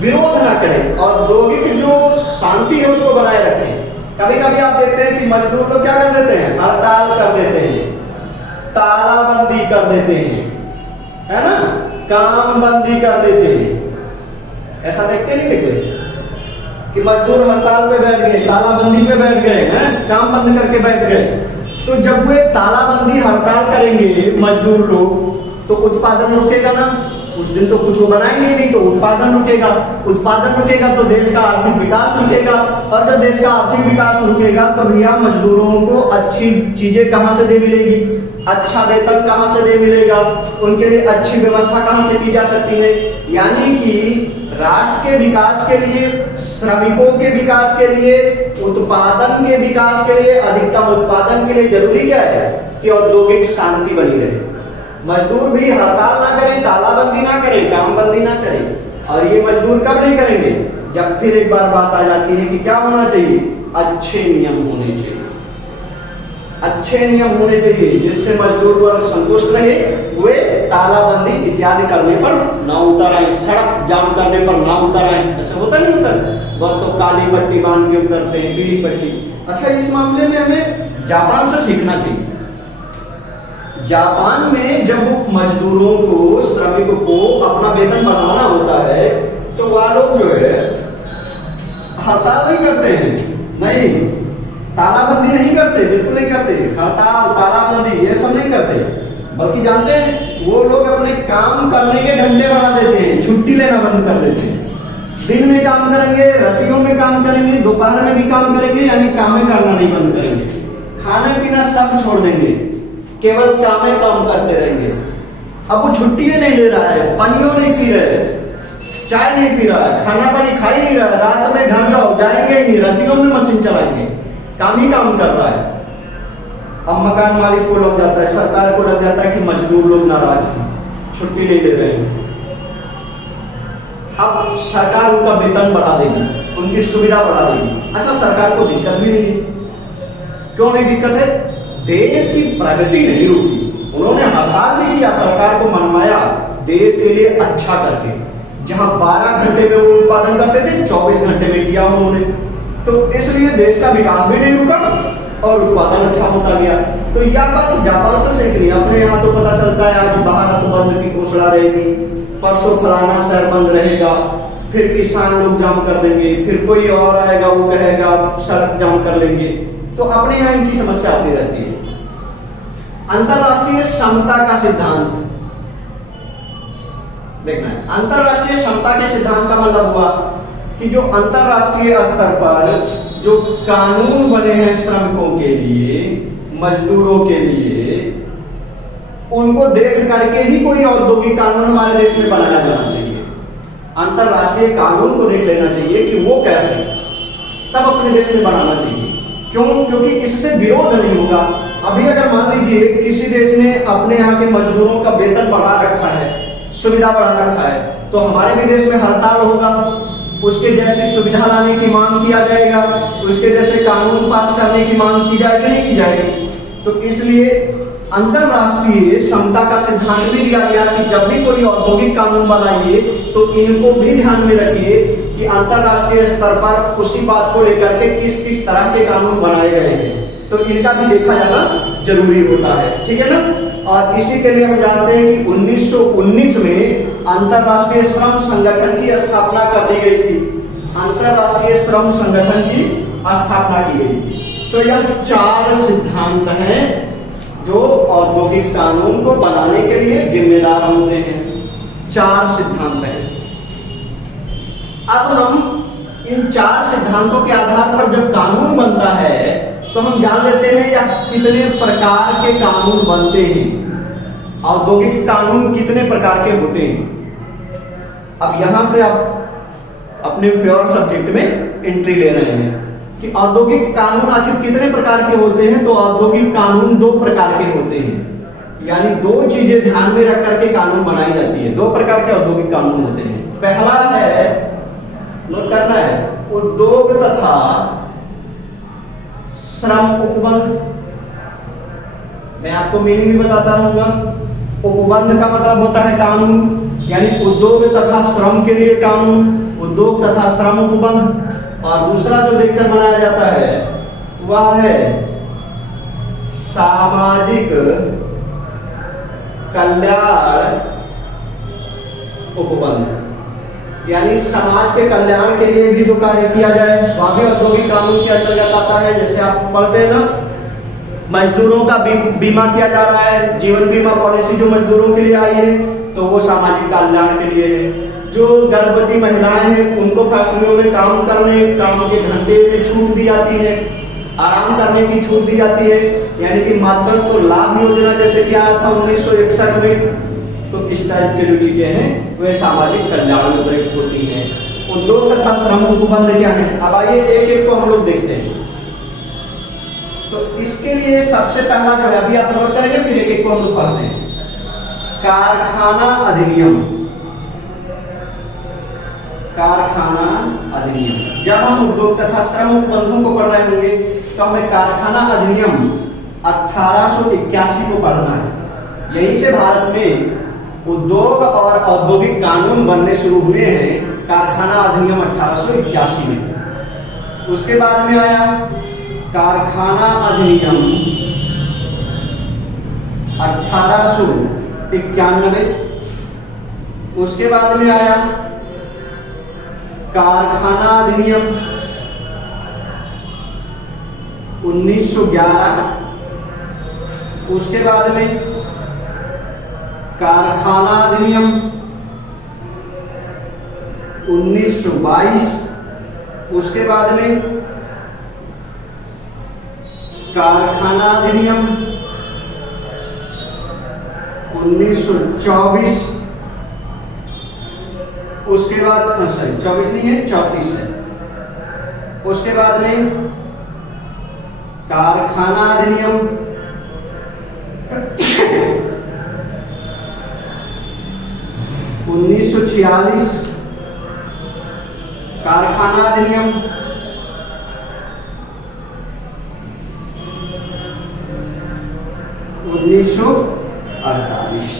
विरोध ना करें, औद्योगिक जो शांति है उसको बनाए रखें। कभी कभी आप देखते हैं कि मजदूर लोग क्या कर देते हैं, हड़ताल कर देते हैं, तालाबंदी कर देते हैं, है ना, काम बंदी कर देते हैं। ऐसा देखते नहीं देखते कि मजदूर हड़ताल पे बैठ गए, तालाबंदी पे बैठ गए हैं, काम बंद करके बैठ गए। तो जब वे तालाबंदी हड़ताल करेंगे मजदूर लोग तो उत्पादन रुकेगा ना, उस दिन तो कुछ वो बनाएंगे नहीं, तो उत्पादन रुकेगा, उत्पादन रुकेगा तो देश का आर्थिक विकास रुकेगा, और जब देश का आर्थिक विकास रुकेगा तो भैया मजदूरों को अच्छी चीजें कहां से दे मिलेगी, अच्छा वेतन कहां से दे मिलेगा, उनके लिए अच्छी व्यवस्था कहां से की जा सकती है। यानी कि राष्ट्र के विकास के लिए, श्रमिकों के विकास के लिए, उत्पादन के विकास के लिए, अधिकतम उत्पादन के लिए जरूरी क्या है कि औद्योगिक शांति बनी रहे। मजदूर भी हड़ताल ना करें, तालाबंदी ना करें, कामबंदी ना करें। और ये मजदूर कब नहीं करेंगे, जब फिर एक बार बात आ जाती है कि क्या होना चाहिए, अच्छे नियम होने चाहिए, अच्छे नियम होने चाहिए जिससे मजदूर वर्ग संतुष्ट रहे, वे तालाबंदी इत्यादि करने पर ना उतर आए, सड़क जाम करने पर ना उतर आए। ऐसा होता नहीं होता, वह तो काली पट्टी बांध के उतरते हैं, पीली पट्टी। अच्छा, इस मामले में हमें जापान से सीखना चाहिए। जापान में जब मजदूरों को, श्रमिकों को अपना वेतन बढ़ाना होता है तो वह लोग जो है हड़ताल नहीं करते हैं, नहीं, तालाबंदी नहीं करते, बिल्कुल नहीं करते, हड़ताल तालाबंदी ये सब नहीं करते, बल्कि जानते हैं वो लोग अपने काम करने के घंटे बढ़ा देते हैं, छुट्टी लेना बंद कर देते हैं। दिन में काम करेंगे, रातियों में काम करेंगे, दोपहर में भी काम करेंगे, यानी काम करना नहीं बंद करेंगे, खाने पीना सब छोड़ देंगे, केवल काम करते रहेंगे। अब वो छुट्टी नहीं ले रहा है, पानियों नहीं पी रहे, चाय नहीं पी रहा है, खाना पानी खा ही नहीं रहा है, रात में घर जाओ जाएंगे ही नहीं, रातियों में मशीन चलाएंगे, काम ही काम कर रहा है। अब मकान मालिक को लग जाता है, सरकार को लग जाता है कि मजदूर लोग नाराज हैं, छुट्टी नहीं दे रहे हैं। अब सरकार उनका वेतन बढ़ा देगी, उनकी सुविधा बढ़ा देगी। अच्छा, सरकार को दिक्कत भी नहीं है, क्यों नहीं दिक्कत है, देश की प्रगति नहीं रुकी, उन्होंने हड़ताल भी किया, सरकार को मनवाया, देश के लिए अच्छा करके। जहां 12 घंटे में वो उत्पादन करते थे 24 घंटे में किया उन्होंने, तो इसलिए देश का विकास भी नहीं रुका और उत्पादन अच्छा होता गया। तो यह बात जापान से सीखनी है। अपने यहाँ तो पता चलता है आज भारत बंद की घोषणा रहेगी, परसों फलाना शहर बंद रहेगा, फिर किसान लोग जाम कर देंगे, फिर कोई और आएगा वो कहेगा सड़क जाम कर लेंगे। तो अपने यहाँ इनकी समस्या आती रहती है। अंतरराष्ट्रीय समता का सिद्धांत देखना है। अंतरराष्ट्रीय समता के सिद्धांत का मतलब हुआ कि जो अंतरराष्ट्रीय स्तर पर जो कानून बने हैं श्रमिकों के लिए, मजदूरों के लिए, उनको देख करके ही कोई औद्योगिक कानून हमारे देश में बनाया जाना चाहिए। अंतरराष्ट्रीय कानून को देख लेना चाहिए कि वो कैसे, तब अपने देश में बनाना चाहिए। क्यों? क्योंकि इससे विरोध नहीं होगा। अभी अगर मान लीजिए किसी देश ने अपने यहाँ के मजदूरों का वेतन बढ़ा रखा है, सुविधा बढ़ा रखा है, तो हमारे भी देश में हड़ताल होगा, उसके जैसी सुविधा लाने की मांग किया जाएगा, उसके जैसे कानून पास करने की मांग की जाएगी, नहीं की जाएगी। तो इसलिए अंतरराष्ट्रीय समता का सिद्धांत भी दिया गया कि जब भी कोई औद्योगिक कानून बनाइए तो इनको भी ध्यान में रखिए कि अंतरराष्ट्रीय स्तर पर उसी बात को लेकर के किस किस तरह के कानून बनाए गए हैं, तो इनका भी देखा जाना जरूरी होता है। ठीक है ना। और इसी के लिए हम जानते हैं कि 1919 में अंतरराष्ट्रीय श्रम संगठन की स्थापना कर दी गई थी। अंतरराष्ट्रीय श्रम संगठन की स्थापना की गई थी। तो यह 4 सिद्धांत हैं जो औद्योगिक कानून को बनाने के लिए जिम्मेदार होते हैं। 4 सिद्धांत हैं। अब हम इन 4 सिद्धांतों के आधार पर जब कानून बनता है तो हम जान लेते हैं या कितने प्रकार के कानून बनते हैं, औद्योगिक कानून कितने प्रकार के होते हैं। अब यहां से आप अपने प्योर सब्जेक्ट में एंट्री ले रहे हैं कि औद्योगिक कानून आखिर कितने प्रकार के होते हैं। तो औद्योगिक कानून 2 प्रकार के होते हैं, यानी 2 चीजें ध्यान में रख करके कानून बनाई जाती है। 2 प्रकार के औद्योगिक कानून होते हैं। पहला है, नोट करना है, उद्योग तथा श्रम उपबंध। मैं आपको मीनिंग भी बताता रहूंगा। उपबंध का मतलब होता है कानून, यानी उद्योग तथा श्रम के लिए कानून, उद्योग तथा श्रम उपबंध। और दूसरा जो देखकर बनाया जाता है वह है सामाजिक कल्याण उपबंध, यानी समाज के कल्याण के लिए भी जो कार्य किया जाए वह भी औद्योगिक कानून के अंतर्गत आता है। जैसे आप पढ़ते हैं ना, मजदूरों का बीमा किया जा रहा है, जीवन बीमा पॉलिसी जो मजदूरों के लिए आई है तो वो सामाजिक कल्याण के लिए है। जो गर्भवती महिलाएं हैं उनको फैक्ट्रियों में काम के घंटे में छूट दी जाती है, आराम करने की छूट दी जाती है, यानी कि मातृत्व लाभ योजना जैसे कि आया था 1961 में। तो इस टाइप की जो चीजें हैं वे सामाजिक कल्याण में प्रयुक्त होती हैं। उद्योग तथा श्रम उपबंध क्या है, अब आइए एक एक को हम लोग देखते हैं। तो इसके लिए सबसे पहला जो है, अभी आप नोट करेंगे फिर एक एक को हम लोग पढ़ते हैं। कारखाना अधिनियम। कारखाना अधिनियम, जब हम उद्योग तथा श्रम उपबंधों को पढ़ रहे होंगे तो हमें कारखाना अधिनियम 1881 को पढ़ना है। यहीं से भारत में उद्योग और औद्योगिक कानून बनने शुरू हुए हैं, कारखाना अधिनियम 1881 में। उसके बाद में आया कारखाना अधिनियम 1891। उसके बाद में आया कारखाना अधिनियम 1911। उसके बाद में कारखाना अधिनियम 1922। उसके बाद में कारखाना अधिनियम 1924। उसके बाद 24 नहीं है, 34 है। उसके बाद में कारखाना अधिनियम 1946। कारखाना अधिनियम 1948।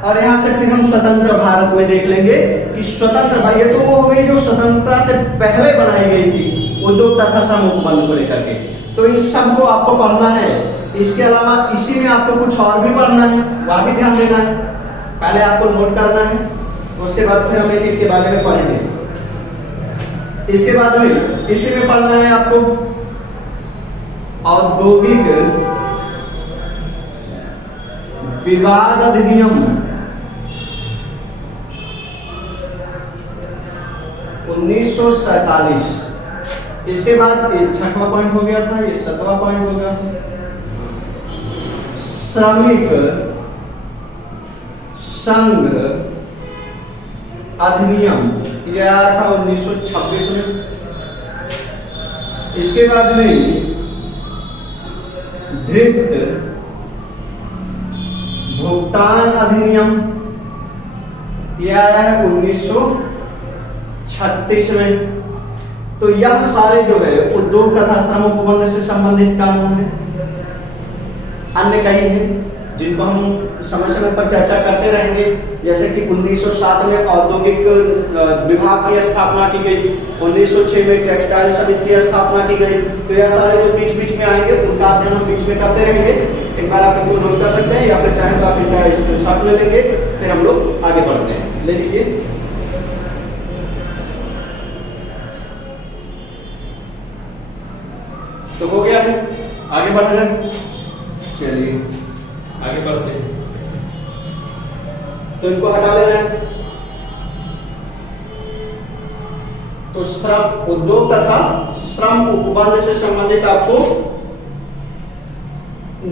और यहां से फिर हम स्वतंत्र भारत में देख लेंगे कि स्वतंत्र भाई, ये तो वो हो गई जो स्वतंत्रता से पहले बनाई गई थी उद्योग तथा श्रम उपबंध को लेकर के। तो इस सब को आपको पढ़ना है। इसके अलावा इसी में आपको कुछ और भी पढ़ना है, वह भी ध्यान देना है। पहले आपको नोट करना है, उसके बाद फिर हम एक एक के बारे में पढ़ेंगे। इसके बाद में इसी में पढ़ना है आपको औद्योगिक विवाद अधिनियम 1947। इसके बाद ये 6वां पॉइंट हो गया था, ये 7वां पॉइंट हो गया। श्रमिक संघ अधिनियम यह आया था 1926 में। इसके बाद में भृत्य भुगतान अधिनियम यह आया है 1936 में। तो यह सारे जो है उद्योग तथा श्रम उपबंध से संबंधित कानून है। अन्य कई हैं जिनको हम समय समय पर चर्चा करते रहेंगे, जैसे कि 1907 में औद्योगिक विभाग की स्थापना की गई, 1906 में टेक्सटाइल समिति की स्थापना की गई। तो यह सारे जो बीच बीच में आएंगे उनका अध्ययन हम बीच में करते रहेंगे। एक बार आप इनको नोट कर सकते हैं या फिर चाहें तो आप इनका स्क्रीनशॉट ले लेंगे, फिर हम लोग आगे बढ़ते हैं। ले लीजिए। तो हो गया है, आगे बढ़ जाए। चलिए आगे बढ़ते हैं। तो इनको हटा लेना है। तो श्रम उद्योग तथा श्रम उपबंध से संबंधित आपको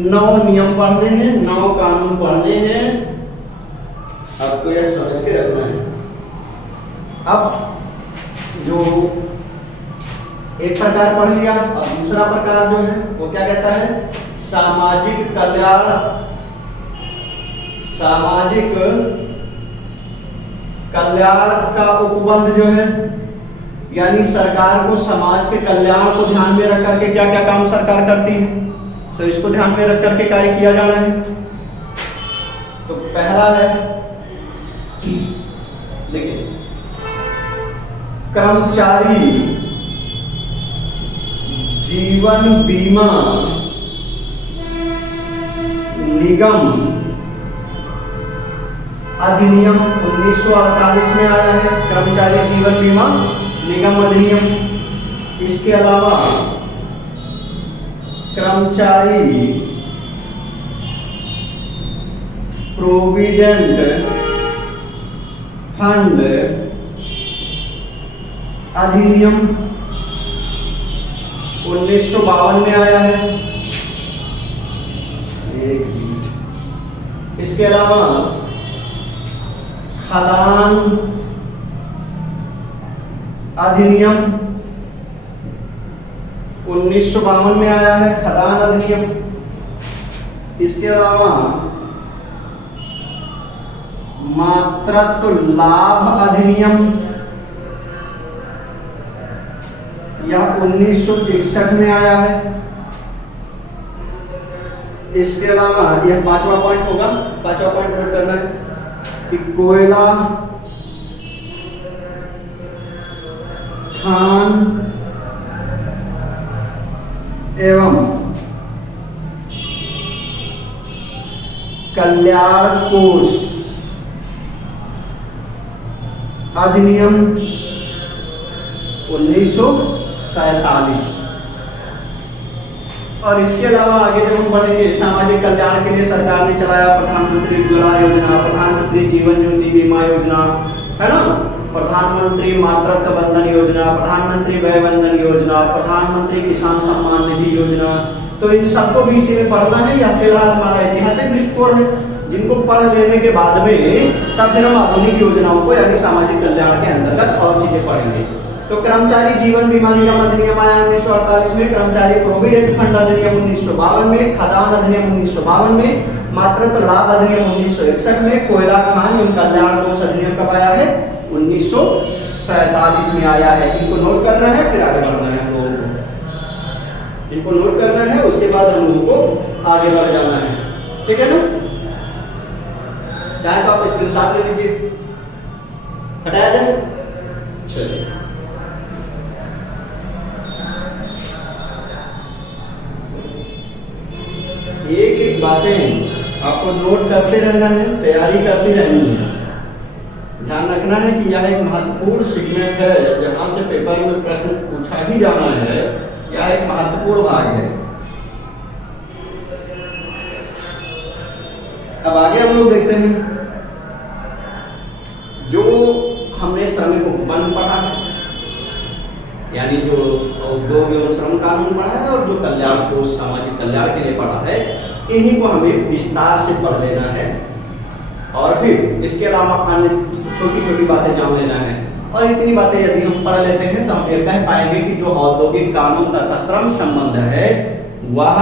9 नियम पढ़ने हैं, 9 कानून पढ़ने हैं, आपको यह समझ के रखना है। अब जो एक प्रकार पढ़ लिया, अब दूसरा प्रकार जो है वो क्या कहता है, सामाजिक कल्याण, सामाजिक कल्याण का उपबंध जो है, यानी सरकार को समाज के कल्याण को ध्यान में रख करके क्या क्या काम सरकार करती है, तो इसको ध्यान में रख करके कार्य किया जाना है। तो पहला है, देखिए, कर्मचारी जीवन बीमा निगम अधिनियम 1948 में आया है, कर्मचारी जीवन बीमा निगम अधिनियम। इसके अलावा कर्मचारी प्रोविडेंट फंड अधिनियम 1952 में आया है। एक मिनट। इसके अलावा खदान अधिनियम 1952 में आया है, खदान अधिनियम। इसके अलावा मातृत्व लाभ अधिनियम, यह 1961 में आया है। इसके अलावा यह 5वां पॉइंट होगा, 5वां पॉइंट नोट करना है कि कोयला खान एवं कल्याण कोष अधिनियम 1947। और इसके अलावा आगे जब हम बढ़ेंगे, सामाजिक कल्याण के लिए सरकार ने चलाया प्रधानमंत्री उज्ज्वला योजना, प्रधानमंत्री जीवन ज्योति बीमा योजना, है ना, प्रधानमंत्री मातृत्व बंधन योजना, प्रधानमंत्री वय बंधन योजना, प्रधानमंत्री किसान सम्मान निधि योजना। तो इन सबको भी इसी में पढ़ना है, या फिलहाल हमारा ऐतिहासिक दृष्टिकोण है, जिनको पढ़ लेने के बाद में तब फिर हम आधुनिक योजनाओं को यानी सामाजिक कल्याण के अंतर्गत और चीजें पढ़ेंगे। तो कर्मचारी जीवन बीमा निगम अधिनियम आया 1948 में, कर्मचारी प्रोविडेंट फंड अधिनियम 1952 में, खदान अधिनियम 1952 में, मातृत्व लाभ अधिनियम 1961 में, कोयला खान एवं कल्याण कोष अधिनियम कब आया है, 1947 में आया है। इनको नोट करना है, फिर आगे बढ़ना है हम लोगों को। इनको नोट करना है, उसके बाद हम लोगों को आगे बढ़ जाना है, ठीक है ना। चाहे तो आप स्क्रीनशॉट ले लीजिए, हटाया जाए। चलिए, एक एक बातें आपको नोट करते रहना है, तैयारी करती रहनी है। ध्यान रखना है कि यह एक महत्वपूर्ण सेगमेंट है, जहां से पेपर में प्रश्न पूछा ही जाना है। यह एक महत्वपूर्ण भाग है। अब आगे हम लोग देखते हैं, जो हमने श्रमिक उपबंध पढ़ा है, यानी जो उद्योग एवं श्रम कानून पढ़ा है, और जो कल्याण कोष सामाजिक कल्याण के लिए पढ़ा है, इन्हीं को हमें विस्तार से पढ़ लेना है। और फिर इसके अलावा अन्य छोटी छोटी बातें जान लेना है। और इतनी बातें यदि हम पढ़ लेते हैं तो हम ये कह पाएंगे कि जो औद्योगिक कानून तथा श्रम संबंध है वह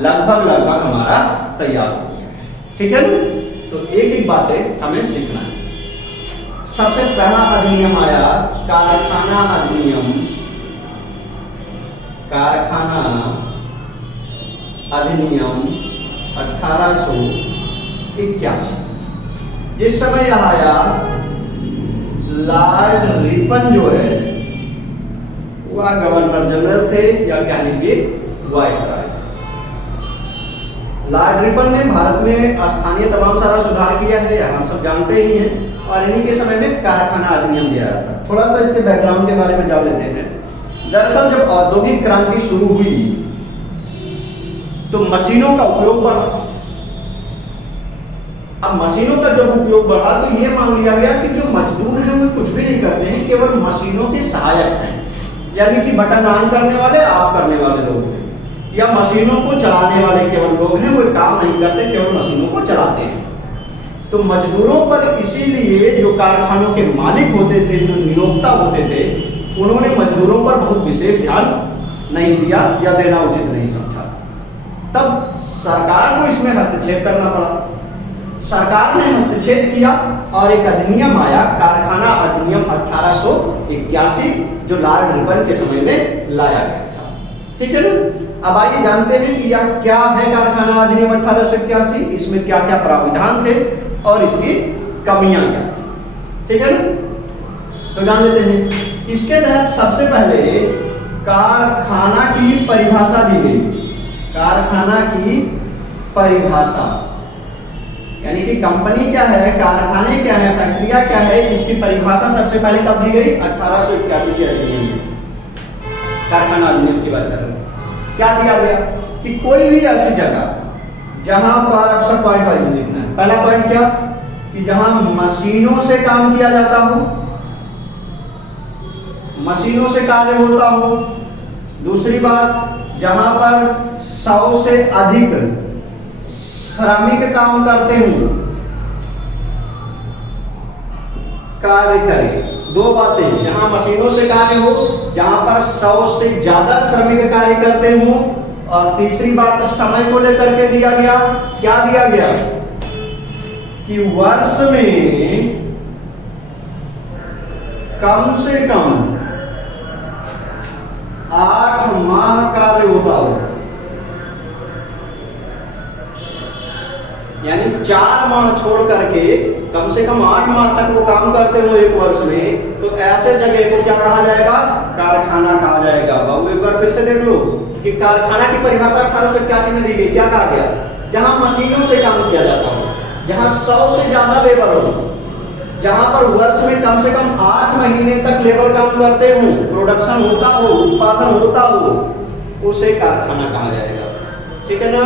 लगभग हमारा तैयार हो गया है, ठीक है ना। तो एक एक बातें हमें सीखना है। सबसे पहला अधिनियम आया कारखाना अधिनियम, कारखाना अधिनियम 1881। जिस समय यह आया, लॉर्ड रिपन जो है वह गवर्नर जनरल थे, या कह लीजिए वायसराय थे। लॉर्ड रिपन ने भारत में स्थानीय तमाम सारा सुधार किया है, हम सब जानते ही हैं। और इन्हीं के समय में कारखाना अधिनियम भी आया था। थोड़ा सा इसके बैकग्राउंड के बारे में जान लेते हैं। दरअसल जब औद्योगिक क्रांति शुरू हुई तो मशीनों का उपयोग बढ़ा। अब मशीनों का जब उपयोग बढ़ा तो ये मान लिया गया कि जो मजदूर हैं वो कुछ भी नहीं करते हैं, केवल मशीनों के सहायक हैं, यानी कि बटन ऑन करने वाले, ऑफ करने वाले लोग हैं, या मशीनों को चलाने वाले केवल लोग हैं, वो काम नहीं करते, केवल मशीनों को चलाते हैं। तो मजदूरों पर इसीलिए जो कारखानों के मालिक होते थे, जो नियोक्ता होते थे, उन्होंने मजदूरों पर बहुत विशेष ध्यान नहीं दिया या देना उचित नहीं समझा। तब सरकार को इसमें हस्तक्षेप करना पड़ा। सरकार ने हस्तक्षेप किया और एक अधिनियम आया, कारखाना अधिनियम 1881, जो लॉर्ड रिपन के समय में लाया गया था। ठीक है ना। अब आइए जानते हैं कि यह क्या है कारखाना अधिनियम 1881, इसमें क्या क्या प्राविधान थे और इसकी कमियां क्या थी। ठीक है ना, तो जान लेते हैं। इसके तहत सबसे पहले कारखाना की परिभाषा दी गई। कारखाना की परिभाषा यानी कि कंपनी क्या है, कारखाने क्या है, फैक्ट्रियां क्या है, इसकी परिभाषा सबसे पहले कब दी गई? 1881 के अधिनियम में। कारखाना अधिनियम की बात कर रहे हैं। क्या दिया गया कि कोई भी ऐसी जगह जहां पर, अब सब पॉइंट वाइज लिखना है। पहला पॉइंट क्या कि जहां मशीनों से काम किया जाता हो, मशीनों से कार्य होता हो। दूसरी बात, जहां पर 100 से अधिक श्रमिक काम करते हो, कार्य करें। दो बातें, जहां मशीनों से कार्य हो, जहां पर 100 से ज्यादा श्रमिक कार्य करते हो। और तीसरी बात, समय को लेकर के दिया गया। क्या दिया गया कि वर्ष में कम से कम 8 माह कार्य होता हो, यानी 4 माह छोड़ करके कम से कम 8 माह तक वो काम करते हो एक वर्ष में, तो ऐसे जगह को क्या कहा जाएगा? कारखाना कहा जाएगा। बाबू एक बार फिर से देख लो कि कारखाना की परिभाषा 1881 में दी गई। क्या कहा गया? जहां मशीनों से काम किया जाता हो, जहां 100 से ज्यादा लेबर हो, जहां पर वर्ष में कम से कम 8 महीने तक लेबर काम करते हो, प्रोडक्शन होता हो, उत्पादन होता हो, उसे कारखाना कहा जाएगा। ठीक है ना,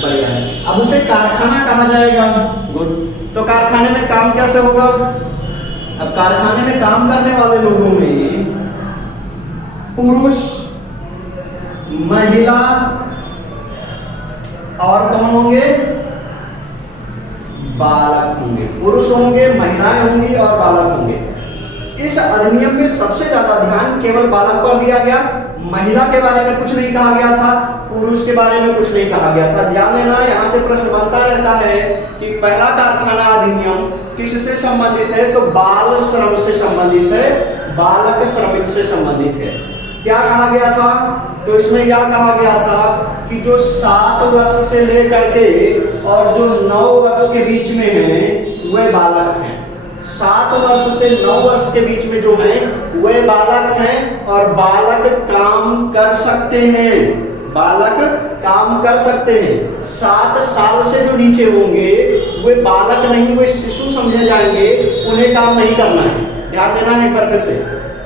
बढ़िया है। अब उसे कारखाना कहा जाएगा। गुड। तो कारखाने में काम कैसे होगा? अब कारखाने में काम करने वाले लोगों में पुरुष, महिला और कौन होंगे? बालक होंगे। पुरुष होंगे, महिलाएं होंगी और बालक होंगे। इस अधिनियम में सबसे ज्यादा ध्यान केवल बालक पर दिया गया। महिला के बारे में कुछ नहीं कहा गया था, पुरुष के बारे में कुछ नहीं कहा गया था। ध्यान देना, यहाँ से प्रश्न बनता रहता है कि पहला कारखाना अधिनियम किससे संबंधित है? तो बाल श्रम से संबंधित है, बालक श्रमिक से संबंधित है। क्या कहा गया था? तो इसमें यह कहा गया था कि जो 7 वर्ष से लेकर के और जो 9 वर्ष के बीच में है वे बालक हैं। 7 वर्ष से 9 वर्ष के बीच में जो है वे बालक हैं और बालक काम कर सकते हैं। बालक काम कर सकते हैं। 7 साल से जो नीचे होंगे वे बालक नहीं, वे शिशु समझे जाएंगे, उन्हें काम नहीं करना है। ध्यान देना है एक बार फिर से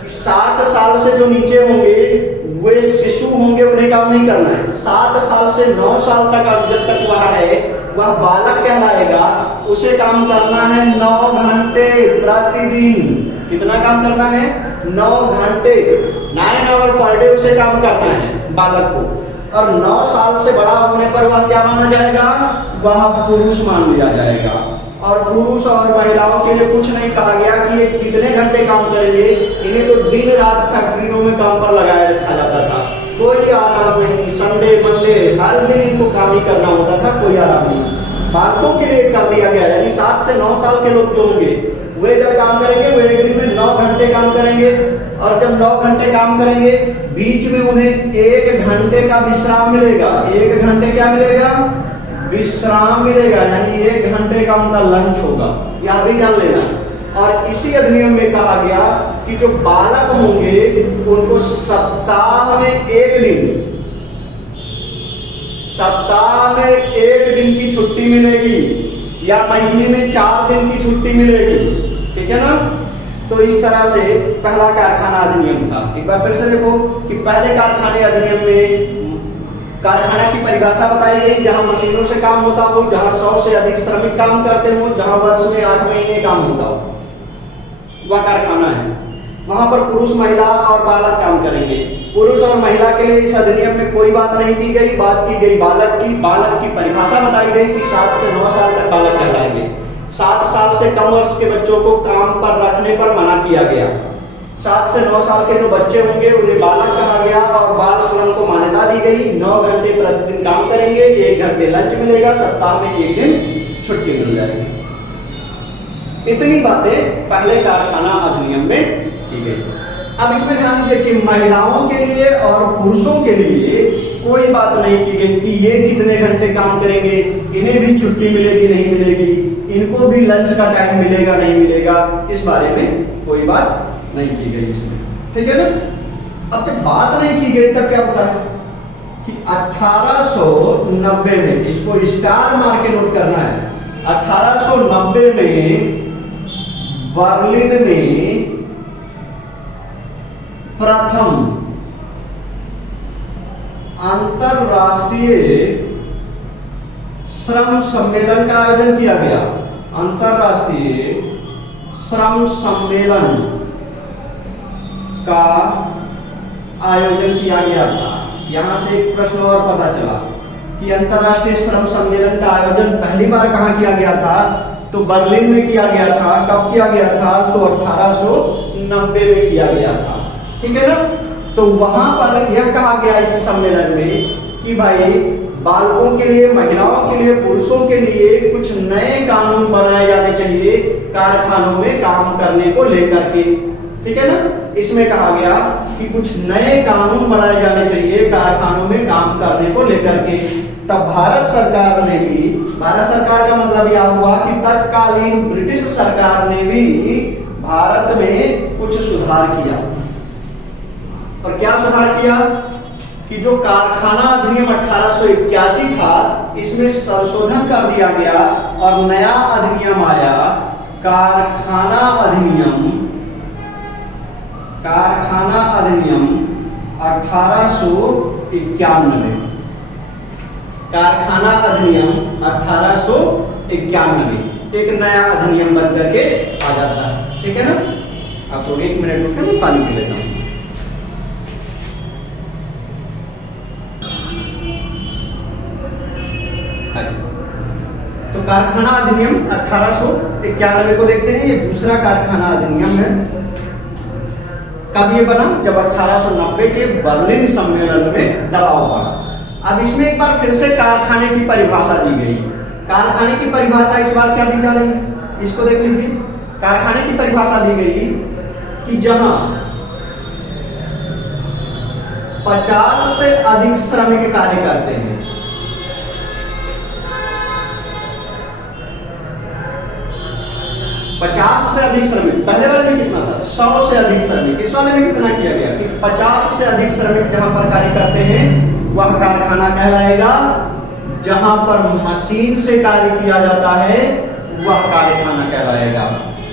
कि 7 साल से जो नीचे होंगे वे शिशु होंगे, उन्हें काम नहीं करना है। 7 साल से 9 साल तक जब तक वह है वह बालक कहलाएगा। उसे काम करना है 9 घंटे प्रतिदिन। कितना काम करना है? 9 घंटे, 9 आवर पर डे उसे काम करना है बालक को। और 9 साल से बड़ा होने पर वह क्या माना जाएगा? वह पुरुष मान लिया जाएगा। और पुरुष और महिलाओं के लिए कुछ नहीं कहा गया कि ये कितने घंटे काम करेंगे। इन्हें तो दिन रात फैक्ट्रियों में काम पर लगाए रखा जाता था, कोई आराम नहीं। संडे मंडे हर दिन इनको काम ही करना होता था, कोई आराम नहीं। बालकों के लिए कर दिया गया, यानी 7 से 9 साल के लोग जो होंगे वे जब काम करेंगे वे एक दिन में 9 घंटे काम करेंगे। और जब 9 घंटे काम करेंगे बीच में उन्हें 1 घंटे का विश्राम मिलेगा। 1 घंटे क्या मिलेगा? विश्राम मिलेगा, यानी 1 घंटे का उनका लंच होगा। यह भी जान लेना। और इसी अधिनियम में कहा गया कि जो बालक होंगे उनको सप्ताह में 1 दिन, सप्ताह में 1 दिन की छुट्टी मिलेगी या महीने में 4 दिन की छुट्टी मिलेगी। ठीक है ना। तो इस तरह से पहला कारखाना अधिनियम था। एक बार फिर से देखो कि पहले कारखाने अधिनियम में कारखाना की परिभाषा बताई गई, जहां मशीनों से काम होता हो, जहां 100 से अधिक श्रमिक काम करते हो, जहां वर्ष में 8 महीने काम होता हो, वह कारखाना है। वहां पर पुरुष, महिला और बालक काम करेंगे। पुरुष और महिला के लिए इस अधिनियम में कोई बात नहीं की गई, बात की गई बालक की। बालक की परिभाषा बताई गई कि 7 से 9 साल तक बालक कहलाएंगे। 7 साल से कम वर्ष के बच्चों को काम पर रखने पर मना किया गया। 7 से 9 साल के जो बच्चे होंगे उन्हें बालक कहा गया और बाल श्रम को मान्यता दी गई। 9 घंटे प्रतिदिन काम करेंगे, 1 घंटे लंच मिलेगा, सप्ताह में 1 दिन छुट्टी मिल जाएगी। इतनी बातें पहले कारखाना अधिनियम में की गई। अब इसमें ध्यान दीजिए कि महिलाओं के लिए और पुरुषों के लिए कोई बात नहीं की गई कि ये कितने घंटे काम करेंगे, इन्हें भी छुट्टी मिलेगी नहीं मिलेगी, इनको भी लंच का टाइम मिलेगा नहीं मिलेगा, इस बारे में कोई बात नहीं की गई इसमें, ठीक है ना। अब जब बात नहीं की गई तब क्या होता है कि 1890 में, इसको स्टार मार के नोट करना है, 1890 में बर्लिन में प्रथम अंतरराष्ट्रीय श्रम सम्मेलन का आयोजन किया गया। अंतरराष्ट्रीय श्रम सम्मेलन का आयोजन किया गया था। यहां से एक प्रश्न और पता चला कि अंतरराष्ट्रीय श्रम सम्मेलन का आयोजन पहली बार कहां किया गया था, तो बर्लिन में किया गया था। कब किया गया था, तो 1890 में किया गया था, ठीक है ना। तो वहां पर यह कहा गया इस सम्मेलन में कि भाई बालकों के लिए, महिलाओं के लिए, पुरुषों के लिए कुछ नए कानून बनाए जाने चाहिए कारखानों में काम करने को लेकर के, ठीक है ना। इसमें कहा गया कि कुछ नए कानून बनाए जाने चाहिए कारखानों में काम करने को लेकर के। तब भारत सरकार ने भी, भारत सरकार का मतलब यह हुआ कि तत्कालीन ब्रिटिश सरकार ने भी भारत में कुछ सुधार किया। और क्या सुधार किया कि जो कारखाना अधिनियम 1881 था, इसमें संशोधन कर दिया गया और नया अधिनियम आया, कारखाना अधिनियम 1891। कारखाना अधिनियम 1891 एक नया अधिनियम बन करके आ जाता है, ठीक है ना। आपको 1 मिनट रुक के पानी पी लेता हूं। तो कारखाना अधिनियम 1891 को देखते हैं। ये दूसरा कारखाना अधिनियम है। कब ये बना, जब 1890 के बर्लिन सम्मेलन में दबाव पड़ा। अब इसमें एक बार फिर से कारखाने की परिभाषा दी गई। कारखाने की परिभाषा इस बार क्या दी जा रही है, इसको देख लीजिए। कारखाने की परिभाषा दी गई कि जहां 50 से अधिक श्रमिक कार्य करते हैं, 50 से अधिक श्रमिक, पहले वाले में कितना था, 100 से अधिक श्रमिक। इस वाले में कितना किया गया कि 50 से अधिक श्रमिक जहां पर कार्य करते हैं वह कारखाना कहलाएगा। जहां पर मशीन से कार्य किया जाता है वह कारखाना कहलाएगा।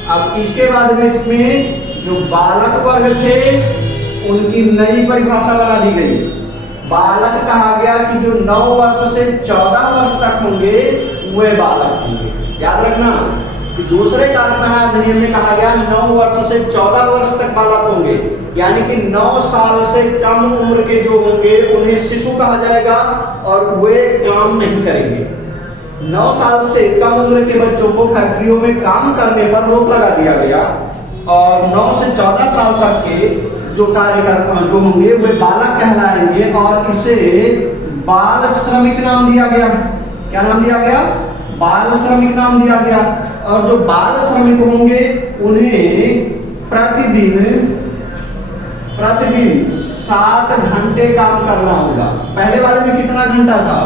अब इसके बाद में इसमें जो बालक वर्ग थे उनकी नई परिभाषा बना दी गई। बालक कहा गया कि जो 9 वर्ष से 14 वर्ष तक होंगे वे बालक होंगे। याद रखना कि दूसरे कारखाना अधिनियम में कहा गया 9 वर्ष से 14 वर्ष तक बालक होंगे, यानी कि 9 साल से कम उम्र के जो होंगे उन्हें शिशु कहा जाएगा और वे काम नहीं करेंगे। 9 साल से कम उम्र के बच्चों को फैक्ट्रियों में काम करने पर रोक लगा दिया गया और 9 से 14 साल तक के जो कार्यकर्ता जो होंगे वे बालक कहलाएंगे और इसे बाल श्रमिक नाम दिया गया। क्या नाम दिया गया, बाल श्रमिक नाम दिया गया। और जो बाल श्रमिक होंगे उन्हें प्रतिदिन 7 घंटे काम करना होगा। पहले वाले में कितना घंटा था,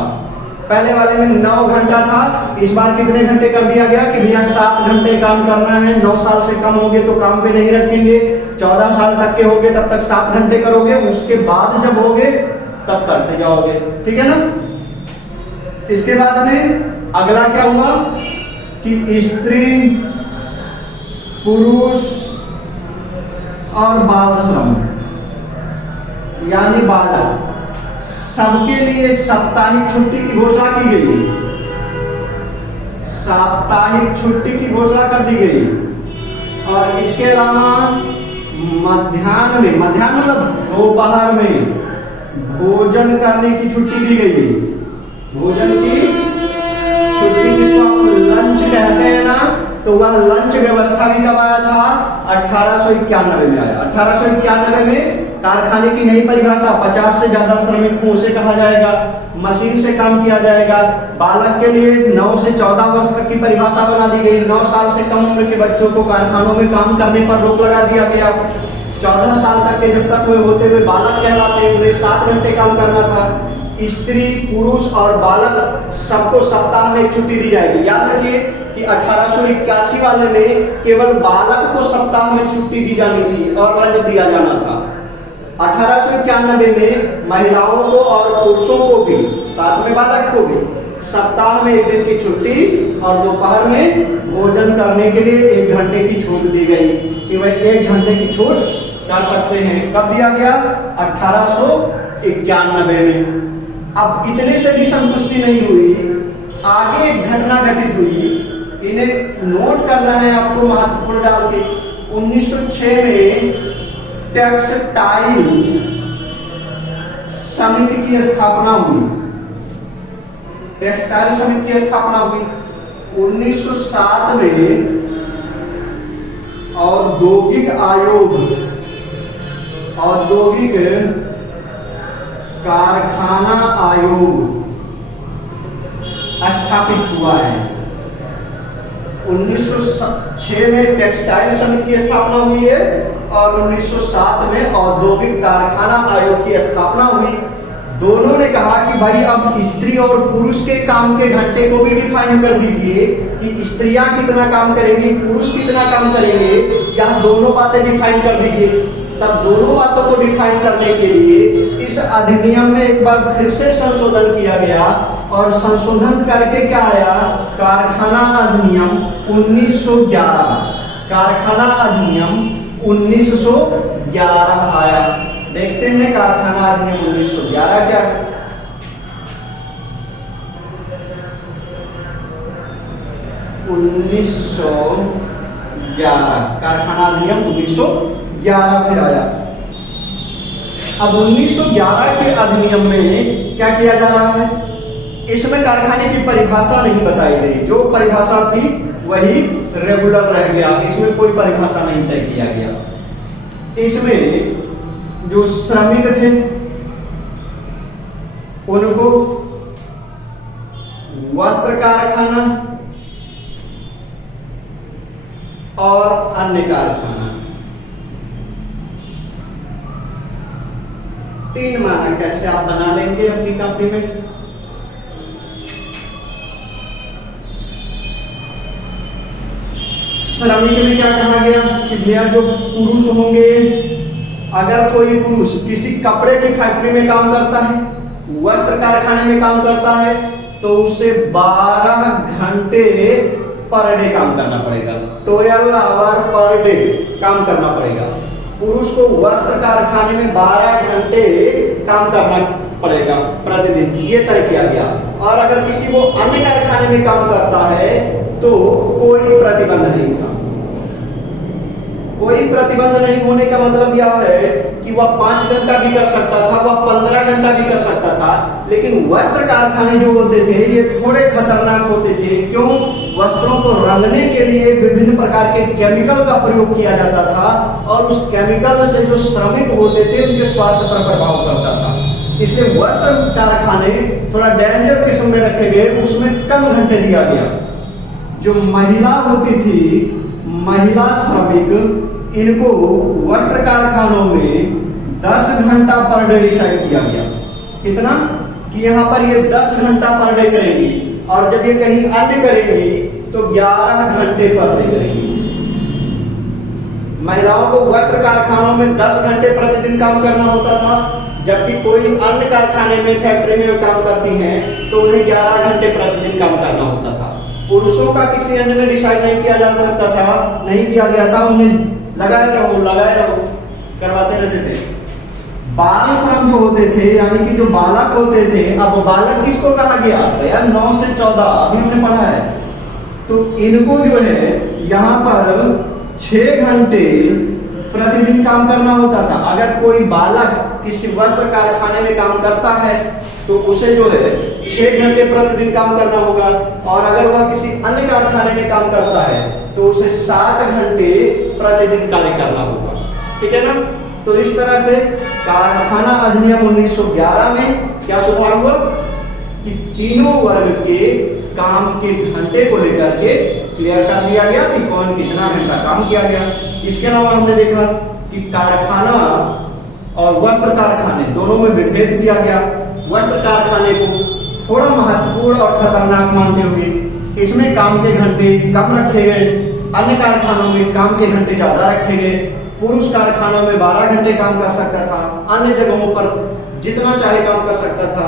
पहले वाले में 9 घंटा था। इस बार कितने घंटे कर दिया गया कि भैया 7 घंटे काम करना है। 9 साल से कम होंगे तो काम पे नहीं रखेंगे, 14 साल तक के होंगे तब तक 7 घंटे करोगे, उसके बाद जब होगे तब करते जाओगे, ठीक है ना। इसके बाद में अगला क्या हुआ कि स्त्री, पुरुष और बाल श्रम यानी बालक सबके लिए साप्ताहिक छुट्टी की घोषणा की गई, साप्ताहिक छुट्टी की घोषणा कर दी गई। और इसके अलावा मध्याह्न में, मध्याह्न मतलब दोपहर में भोजन करने की छुट्टी दी गई। भोजन की छुट्टी जिसको आप लंच कहते हैं ना, तो वह लंच व्यवस्था भी कब आया था? 1891 में आया। 1891 में कारखाने की नई परिभाषा, 50 से ज्यादा श्रमिकों से कहा जाएगा, मशीन से काम किया जाएगा। बालक के लिए 9 से 14 वर्ष तक की परिभाषा बना दी गई। 9 साल से कम उम्र के बच्चों को कारखानों में काम करने पर रोक लगा दिया गया। 14 साल तक के जब तक वे होते हुए बालक कहलाते, उन्हें 7 घंटे काम करना था। स्त्री, पुरुष और बालक सबको सप्ताह में छुट्टी दी जाएगी। याद रखिए कि 1881 वाले में केवल बालक को सप्ताह में छुट्टी दी जानी थी और लंच दिया जाना था। 1891 में महिलाओं को और पुरुषों को भी, साथ में बालक को भी, सप्ताह में 1 दिन की छुट्टी और दोपहर में भोजन करने के लिए 1 घंटे की छूट दी गई कि वह 1 घंटे की छूट कर सकते हैं। कब दिया गया? 1891 में। अब इतने से भी संतुष्टि नहीं हुई, आगे एक घटना घटित हुई, इन्हें नोट करना है आपको महत्वपूर्ण डाल के। 1906 में टेक्सटाइल समिति की स्थापना हुई। टेक्सटाइल समिति की स्थापना हुई। 1907 में औद्योगिक आयोग, औद्योगिक कारखाना आयोग स्थापित हुआ है। 1906 में टेक्सटाइल समिति की स्थापना हुई है और 1907 में औद्योगिक कारखाना आयोग की स्थापना हुई। दोनों ने कहा कि भाई अब स्त्री और पुरुष के काम के घंटे को भी डिफाइन कर दीजिए कि स्त्रियां कितना काम करेंगी, पुरुष कितना काम करेंगे, या दोनों बातें डिफाइन कर दीजिए। तब दोनों बातों को डिफाइन करने के लिए इस अधिनियम में एक बार फिर से संशोधन किया गया और संशोधन करके क्या आया? कारखाना अधिनियम 1911। कारखाना अधिनियम 1911 आया। देखते हैं कारखाना अधिनियम 1911 क्या है। 1911 कारखाना अधिनियम 1911 फिर आया। अब 1911 के अधिनियम में क्या किया जा रहा है? इसमें कारखाने की परिभाषा नहीं बताई गई। जो परिभाषा थी वही रेगुलर रह गया, इसमें कोई परिभाषा नहीं तय किया गया। इसमें जो श्रमिक थे उनको वस्त्र कारखाना और अन्य कारखाना, 3 मानक कैसे आप बना लेंगे अपनी कॉपी में। श्रमिक में क्या कहा गया कि भैया जो पुरुष होंगे, अगर कोई पुरुष किसी कपड़े की फैक्ट्री में काम करता है, वस्त्र कारखाने में काम करता है, तो उसे 12 घंटे पर डे काम करना पड़ेगा। 12 आवर पर डे काम करना पड़ेगा। पुरुष को वस्त्र कारखाने में 12 घंटे काम करना पड़ेगा प्रतिदिन, ये तय किया गया। और अगर किसी को अन्य कारखाने में काम करता है तो कोई प्रतिबंध नहीं था। कोई प्रतिबंध नहीं होने का मतलब यह है कि वह 5 घंटा भी कर सकता था, वह 15 घंटा भी कर सकता था। लेकिन वस्त्र कारखाने जो होते थे ये थोड़े खतरनाक होते थे। क्यों? वस्त्रों को रंगने के लिए विभिन्न प्रकार के केमिकल का प्रयोग किया जाता था और उस केमिकल से जो श्रमिक होते थे उनके स्वास्थ्य पर प्रभाव पड़ता था। इसलिए वस्त्र कारखाने थोड़ा डेंजर किस्म में रखे गए, उसमें कम घंटे दिया गया। जो महिला होती थी, महिला श्रमिक, इनको वस्त्र कारखानों में 10 घंटा पर डे डिसाइड किया गया। कितना? कि यहाँ पर ये 10 घंटा पर डे करेंगी और जब ये कहीं अन्य करेंगी तो 11 घंटे पर डे करेंगी। महिलाओं को वस्त्र कारखानों में 10 घंटे प्रतिदिन काम करना होता था, जबकि कोई अन्य कारखाने में, फैक्ट्री में काम करती हैं तो उन्हें 11 घंटे प्रतिदिन काम करना होता था। पुरुषों का किसी अन्य में डिसाइड नहीं किया जा सकता था, नहीं किया गया था। उन्हें लगाए रहो करवाते रहते थे। बाल श्रम जो होते थे, यानी कि जो बालक होते थे, अब बालक किसको कहा गया भैया? 9 से 14 अभी हमने पढ़ा है। तो इनको जो है यहाँ पर 6 घंटे प्रतिदिन काम करना होता था। अगर कोई बालक किसी वस्त्र कारखाने में काम करता है तो उसे जो है 6 घंटे प्रतिदिन काम करना होगा, और अगर वह किसी अन्य कारखाने में काम करता है तो उसे 7 घंटे प्रतिदिन कार्य करना होगा। ठीक है ना? तो इस तरह से कारखाना अधिनियम 1911 में क्या सुधार हुआ कि तीनों वर्ग के काम के घंटे को लेकर के क्लियर कर दिया गया कि कौन कितना घंटा काम किया गया। इसके अलावा हमने देखा कि कारखाना और वस्त्र कारखाने दोनों में विभेद किया गया। वस्त्र कारखाने को थोड़ा महत्वपूर्ण और खतरनाक मानते हुए इसमें काम के घंटे कम रखे गए, अन्य कारखानों में काम के घंटे ज्यादा रखे गए। पुरुष कारखानों में 12 घंटे काम कर सकता था, अन्य जगहों पर जितना चाहे काम कर सकता था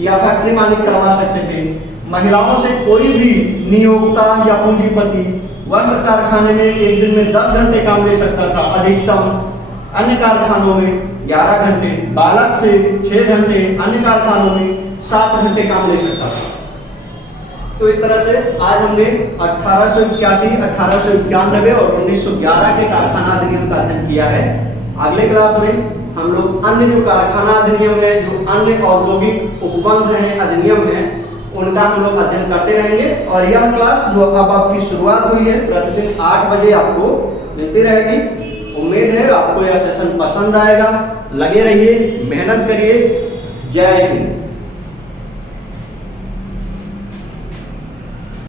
या फैक्ट्री मालिक करवा सकते थे। महिलाओं से कोई भी नियोक्ता या पूंजीपति वस्त्र कारखाने में एक दिन में 10 घंटे काम ले सकता था अधिकतम, अन्य कारखानों में 11 घंटे, बालक से 6 घंटे, अन्य कारखानों में 7 घंटे काम ले सकता था। तो इस तरह से आज हमने 1881, 1891 और 1911 के कारखाना अधिनियम का अध्ययन किया है। अगले क्लास में हम लोग अन्य जो कारखाना अधिनियम है, जो अन्य औद्योगिक उपबंध है, अधिनियम है, उनका हम लोग अध्ययन करते रहेंगे। और यह क्लास जो अब आपकी शुरुआत हुई है प्रतिदिन 8 बजे आपको मिलती रहेगी। उम्मीद है आपको यह सेशन पसंद आएगा। लगे रहिए, मेहनत करिए। जय हिंद।